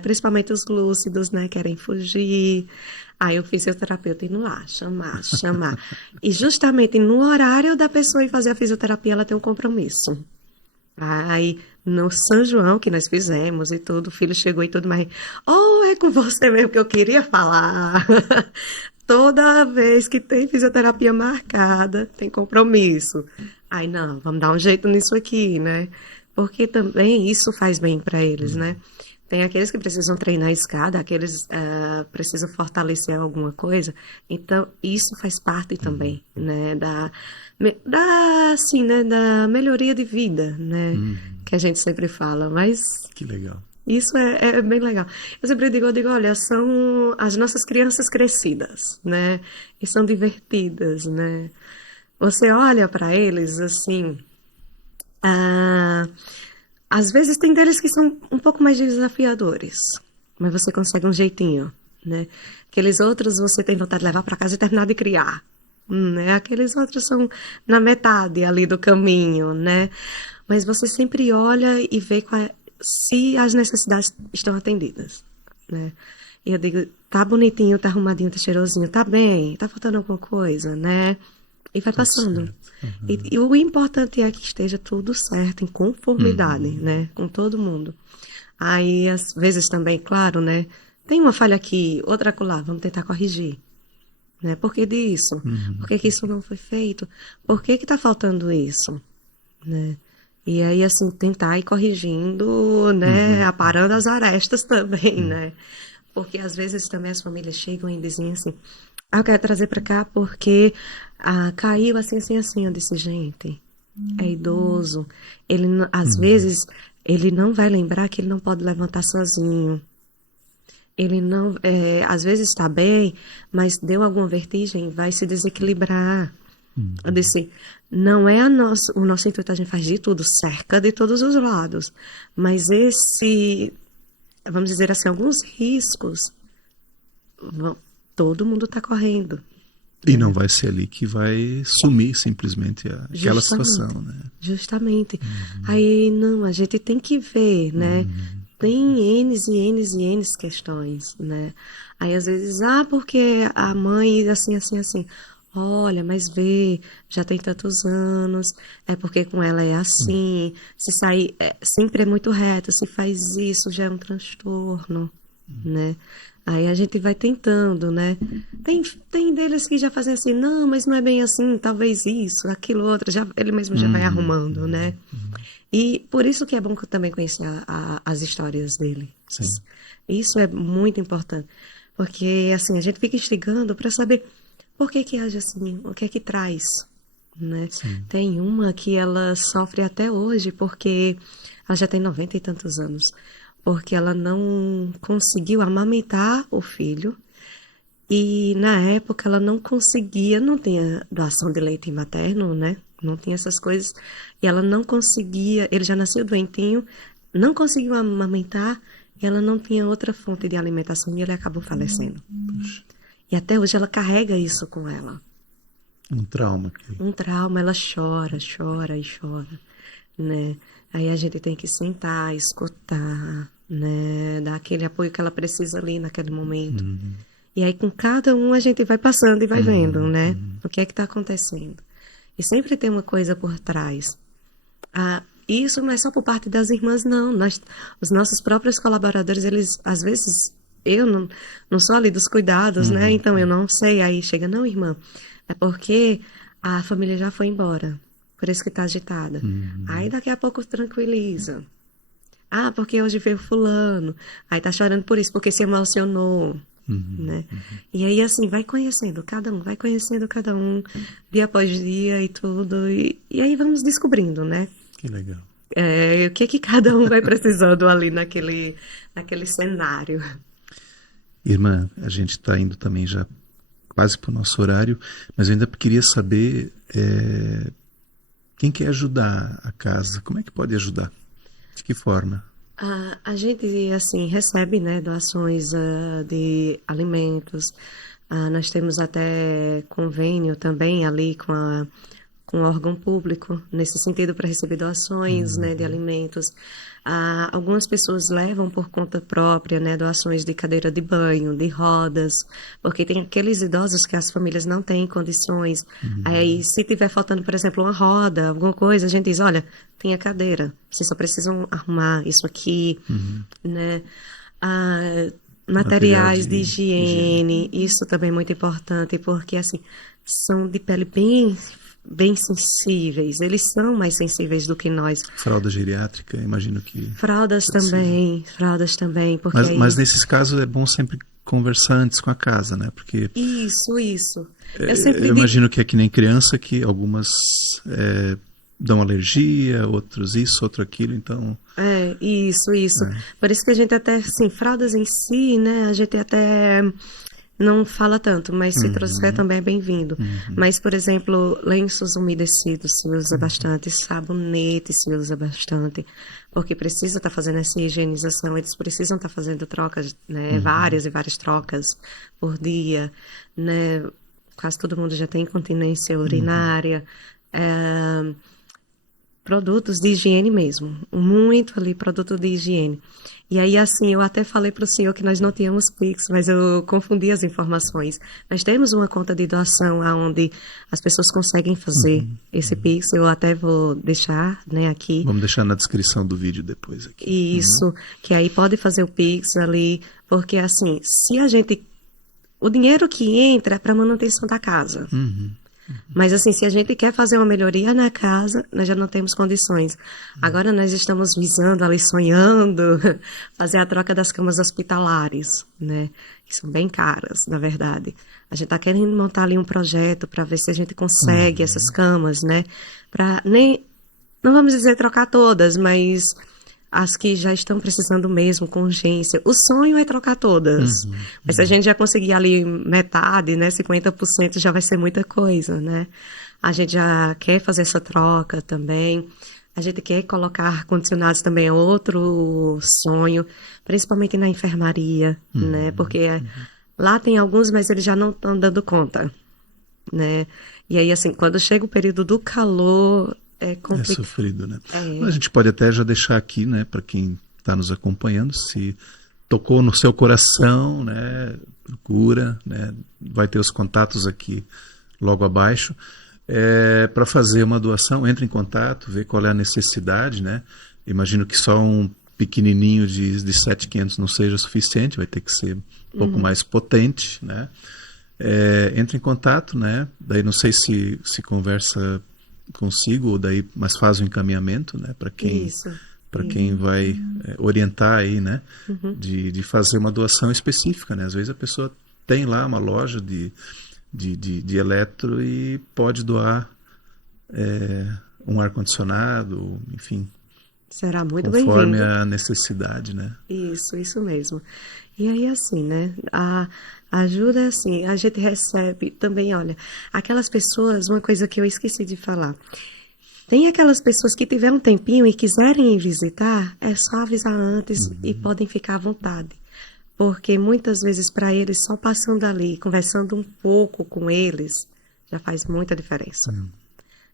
principalmente os lúcidos, né, querem fugir. Aí o fisioterapeuta indo lá, chamar. E justamente no horário da pessoa ir fazer a fisioterapia, ela tem um compromisso. Aí, no São João, que nós fizemos e tudo, o filho chegou e tudo, mas, oh, é com você mesmo que eu queria falar. Toda vez que tem fisioterapia marcada, tem compromisso. Aí, não, vamos dar um jeito nisso aqui, né? Porque também isso faz bem para eles, né? Tem aqueles que precisam treinar a escada, aqueles precisam fortalecer alguma coisa. Então, isso faz parte também, né, assim, né, da melhoria de vida, né, que a gente sempre fala. Mas Que legal. isso é bem legal. Eu digo, olha, são as nossas crianças crescidas, né, e são divertidas, né. Você olha para eles assim, ah, às vezes tem deles que são um pouco mais desafiadores, mas você consegue um jeitinho, né? Aqueles outros você tem vontade de levar para casa e terminar de criar, né? Aqueles outros são na metade ali do caminho, né? Mas você sempre olha e vê se as necessidades estão atendidas, né? E eu digo, tá bonitinho, tá arrumadinho, tá cheirosinho, tá bem, tá faltando alguma coisa, né? E vai Tudo passando. certo. Uhum. E o importante é que esteja tudo certo, em conformidade, Uhum. né? Com todo mundo. Aí, às vezes também, claro, né? Tem uma falha aqui, outra acolá, vamos tentar corrigir, né? Por que disso? Por Uhum. que que isso não foi feito? Por que que tá faltando isso, né? E aí, assim, tentar ir corrigindo, né? Uhum. Aparando as arestas também, Uhum. né? Porque às vezes também as famílias chegam e dizem assim, eu quero trazer para cá porque caiu assim, assim, assim. Eu disse, gente, é idoso. Ele, às Uhum. vezes, ele não vai lembrar que ele não pode levantar sozinho. Ele não, às vezes está bem, mas deu alguma vertigem, vai se desequilibrar. Eu Uhum. disse, não é o nosso intuito, a gente faz de tudo, cerca de todos os lados. Mas vamos dizer assim, alguns riscos, vão- todo mundo está correndo, E não né? vai ser ali que vai sumir simplesmente aquela situação, Justamente, né? justamente. Uhum. Aí, não, a gente tem que ver, né? Uhum. Tem N's e N's e N's questões, né? Aí, às vezes, porque a mãe, assim, assim, assim. Olha, mas vê, já tem tantos anos, é porque com ela é assim, se sair, sempre é muito reto, se faz isso, já é um transtorno, né? Aí a gente vai tentando, né? Tem deles que já fazem assim, não, mas não é bem assim, talvez isso, aquilo, outro, já, ele mesmo já vai Uhum. arrumando, né? Uhum. E por isso que é bom também conhecer as histórias dele. Sim, Isso é muito importante, porque assim, a gente fica instigando para saber por que que age assim, o que é que traz, né? sim. Tem uma que ela sofre até hoje porque ela já tem 90 e tantos anos, porque ela não conseguiu amamentar o filho e na época ela não conseguia, não tinha doação de leite materno, né? Não tinha essas coisas. E ela não conseguia, ele já nasceu doentinho, não conseguiu amamentar, e ela não tinha outra fonte de alimentação e ele acabou falecendo. Puxa, E até hoje ela carrega isso com ela. um trauma que. Um trauma, ela chora, chora e chora, né? Aí a gente tem que sentar, escutar, né? Dar aquele apoio que ela precisa ali naquele momento. Uhum. E aí, com cada um, a gente vai passando e vai vendo, Uhum. né? Uhum. O que é que está acontecendo. E sempre tem uma coisa por trás. Isso não é só por parte das irmãs, não. Os nossos próprios colaboradores, eles, às vezes, eu não sou ali dos cuidados, né? Uhum. Então, eu não sei. Aí chega, não, irmã, é porque a família já foi embora. Por isso que está agitada. Aí, Uhum. daqui a pouco, tranquiliza. Porque hoje veio fulano. Aí tá chorando por isso, porque se emocionou, Uhum. né? Uhum. E aí, assim, vai conhecendo cada um, dia após dia e tudo. E aí vamos descobrindo, né? Que legal. O que que cada um vai precisando ali naquele cenário. Irmã, a gente está indo também já quase para o nosso horário, mas eu ainda queria saber quem quer ajudar a casa, como é que pode ajudar? De que forma? A gente, assim, recebe, né, doações de alimentos. Nós temos até convênio também ali com o órgão público, nesse sentido, para receber doações, né, de Uhum. alimentos. Algumas pessoas levam por conta própria, né, doações de cadeira de banho, de rodas, porque tem aqueles idosos que as famílias não têm condições. Aí, Uhum. se tiver faltando, por exemplo, uma roda, alguma coisa, a gente diz, olha, tem a cadeira, vocês só precisam arrumar isso aqui, Uhum. né? Ah, Material materiais de de higiene. higiene, isso também é muito importante, porque assim, são de pele bem sensíveis, eles são mais sensíveis do que nós. Fralda geriátrica, imagino que seja. Fraldas também, porque Mas aí. nesses casos é bom sempre conversar antes com a casa, né? Porque Isso. Eu sempre eu digo. imagino que é que nem criança, que algumas dão alergia, outros isso, outro aquilo, então. Isso. É. Por isso que a gente até, assim, fraldas em si, né, a gente até não fala tanto, mas se trouxer Uhum. também é bem-vindo. Uhum. Mas, por exemplo, lenços umedecidos se usa bastante, sabonete se usa bastante, porque precisa estar fazendo essa higienização, eles precisam estar fazendo trocas, né, Uhum. várias e várias trocas por dia, né. quase todo mundo já tem incontinência urinária, produtos de higiene mesmo, muito ali, produto de higiene. E aí, assim, eu até falei para o senhor que nós não tínhamos Pix, mas eu confundi as informações. Nós temos uma conta de doação onde as pessoas conseguem fazer esse Pix, eu até vou deixar, né, aqui. Vamos deixar na descrição do vídeo depois aqui. Isso, que aí pode fazer o Pix ali, porque assim, se a gente... O dinheiro que entra é para manutenção da casa. Mas assim, se a gente quer fazer uma melhoria na casa, nós já não temos condições. Agora nós estamos visando ali, sonhando, fazer a troca das camas hospitalares, né? Que são bem caras, na verdade. A gente está querendo montar ali um projeto para ver se a gente consegue essas camas, né? Para nem, não vamos dizer trocar todas, mas as que já estão precisando mesmo, com urgência. O sonho é trocar todas. Mas se a gente já conseguir ali metade, né, 50% já vai ser muita coisa, né? A gente já quer fazer essa troca também. A gente quer colocar ar-condicionados também, é outro sonho, principalmente na enfermaria, né? Porque lá tem alguns, mas eles já não estão dando conta, né? E aí, assim, quando chega o período do calor... É sofrido, né? A gente pode até já deixar aqui, né, para quem está nos acompanhando, se tocou no seu coração, né, procura, né, vai ter os contatos aqui logo abaixo, para fazer uma doação, entre em contato, vê qual é a necessidade, né? Imagino que só um pequenininho de 7.500 não seja suficiente, vai ter que ser um pouco mais potente, né? Entre em contato, né? Daí não sei se conversa consigo, ou daí, mas faz o encaminhamento, né, para quem vai orientar aí, né, de fazer uma doação específica, né? Às vezes a pessoa tem lá uma loja de eletro e pode doar um ar-condicionado, enfim. Será muito bem-vindo. Conforme a necessidade, né? Isso mesmo. E aí, assim, né, a ajuda, assim, a gente recebe também, olha, aquelas pessoas, uma coisa que eu esqueci de falar, tem aquelas pessoas que tiveram um tempinho e quiserem ir visitar, é só avisar antes e podem ficar à vontade. Porque muitas vezes para eles, só passando ali, conversando um pouco com eles, já faz muita diferença.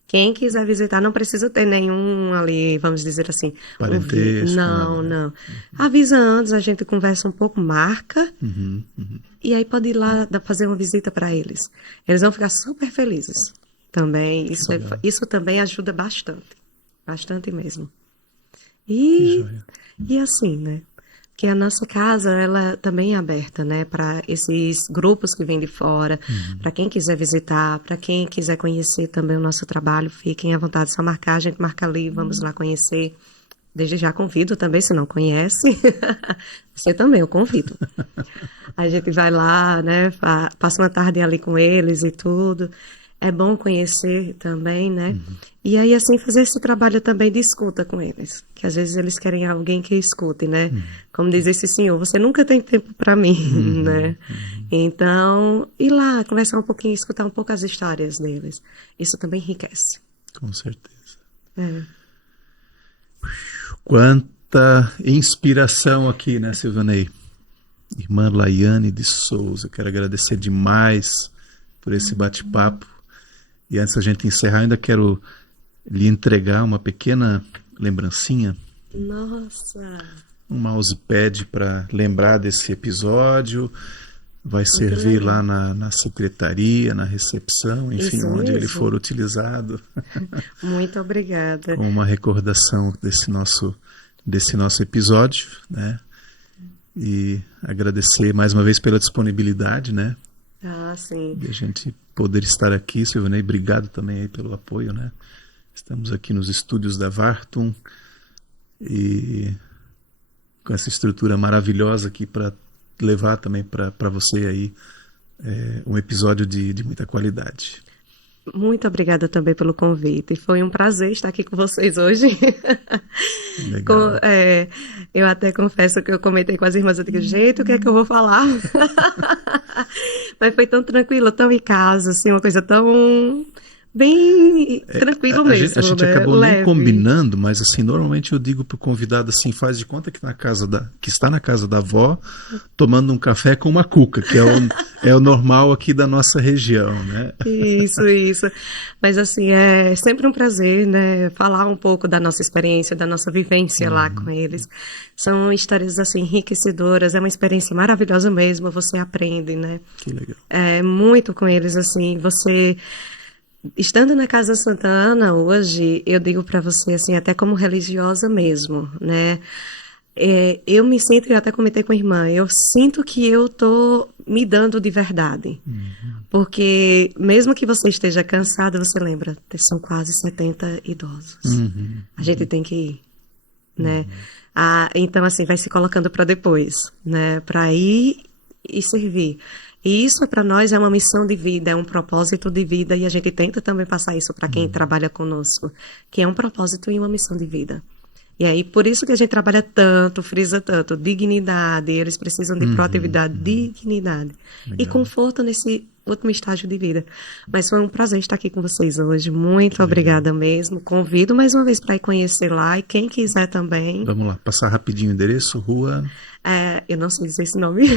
Quem quiser visitar não precisa ter nenhum ali, vamos dizer assim, parentesco. Não. Avisa antes, a gente conversa um pouco, marca, e aí pode ir lá fazer uma visita para eles. Eles vão ficar super felizes também. Isso também ajuda bastante mesmo. E assim, né? Que a nossa casa, ela também é aberta, né, para esses grupos que vêm de fora, para quem quiser visitar, para quem quiser conhecer também o nosso trabalho, fiquem à vontade, só marcar, a gente marca ali, vamos lá conhecer. Desde já convido também, se não conhece, você também, eu convido. A gente vai lá, né, passa uma tarde ali com eles e tudo. É bom conhecer também, né? E aí, assim, fazer esse trabalho também de escuta com eles. Que às vezes eles querem alguém que escute, né? Como diz esse senhor, você nunca tem tempo para mim, né? Então, ir lá, conversar um pouquinho, escutar um pouco as histórias deles. Isso também enriquece. Com certeza. Quanta inspiração aqui, né, Silvanei? Irmã Laiane de Souza, quero agradecer demais por esse bate-papo. E antes da gente encerrar, ainda quero lhe entregar uma pequena lembrancinha. Nossa! Um mousepad para lembrar desse episódio. Vai servir lá na secretaria, na recepção, enfim, Isso onde mesmo. ele for utilizado. Muito obrigada. Uma recordação desse nosso episódio, né? E agradecer mais uma vez pela disponibilidade, né? Ah, sim. De a gente poder estar aqui, Silvanei, obrigado também aí pelo apoio, né? Estamos aqui nos estúdios da Vartum e com essa estrutura maravilhosa aqui para levar também para você aí um episódio de muita qualidade. Muito obrigada também pelo convite. Foi um prazer estar aqui com vocês hoje. Legal. Eu até confesso que eu comentei com as irmãs, eu digo, gente, o que é que eu vou falar? Mas foi tão tranquilo, tão em casa, assim, uma coisa tão bem tranquilo mesmo, A gente né? acabou nem Leve. combinando, mas assim, normalmente eu digo pro convidado assim, faz de conta que que está na casa da avó, tomando um café com uma cuca, que é o normal aqui da nossa região, né? Isso. Mas assim, é sempre um prazer, né, falar um pouco da nossa experiência, da nossa vivência lá com eles. São histórias assim enriquecedoras, é uma experiência maravilhosa mesmo, você aprende, né? Que legal. É muito com eles assim, você estando na Casa Santa Ana hoje, eu digo para você assim, até como religiosa mesmo, né? Eu me sinto, eu até comentei com a irmã, eu sinto que eu tô me dando de verdade. Porque mesmo que você esteja cansado, você lembra, são quase 70 idosos. A gente tem que ir, né? Então, assim, vai se colocando para depois, né? Para ir e servir. E isso para nós é uma missão de vida, é um propósito de vida, e a gente tenta também passar isso para quem trabalha conosco, que é um propósito e uma missão de vida. E aí, por isso que a gente trabalha tanto, frisa tanto, dignidade, eles precisam de proatividade, dignidade e Legal. conforto nesse último estágio de vida. Mas foi um prazer estar aqui com vocês hoje, muito Que legal. obrigada mesmo. Convido mais uma vez para ir conhecer lá e quem quiser também. Vamos lá, passar rapidinho o endereço, rua. Eu não sei dizer esse nome,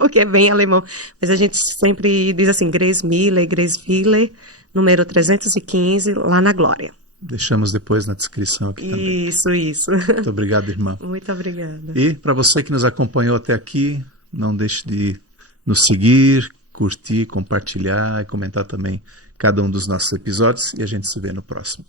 porque é bem alemão, mas a gente sempre diz assim, Gresville, número 315, lá na Glória. Deixamos depois na descrição aqui também. Isso. Muito obrigado, irmã. Muito obrigada. E para você que nos acompanhou até aqui, não deixe de nos seguir, curtir, compartilhar e comentar também cada um dos nossos episódios. E a gente se vê no próximo.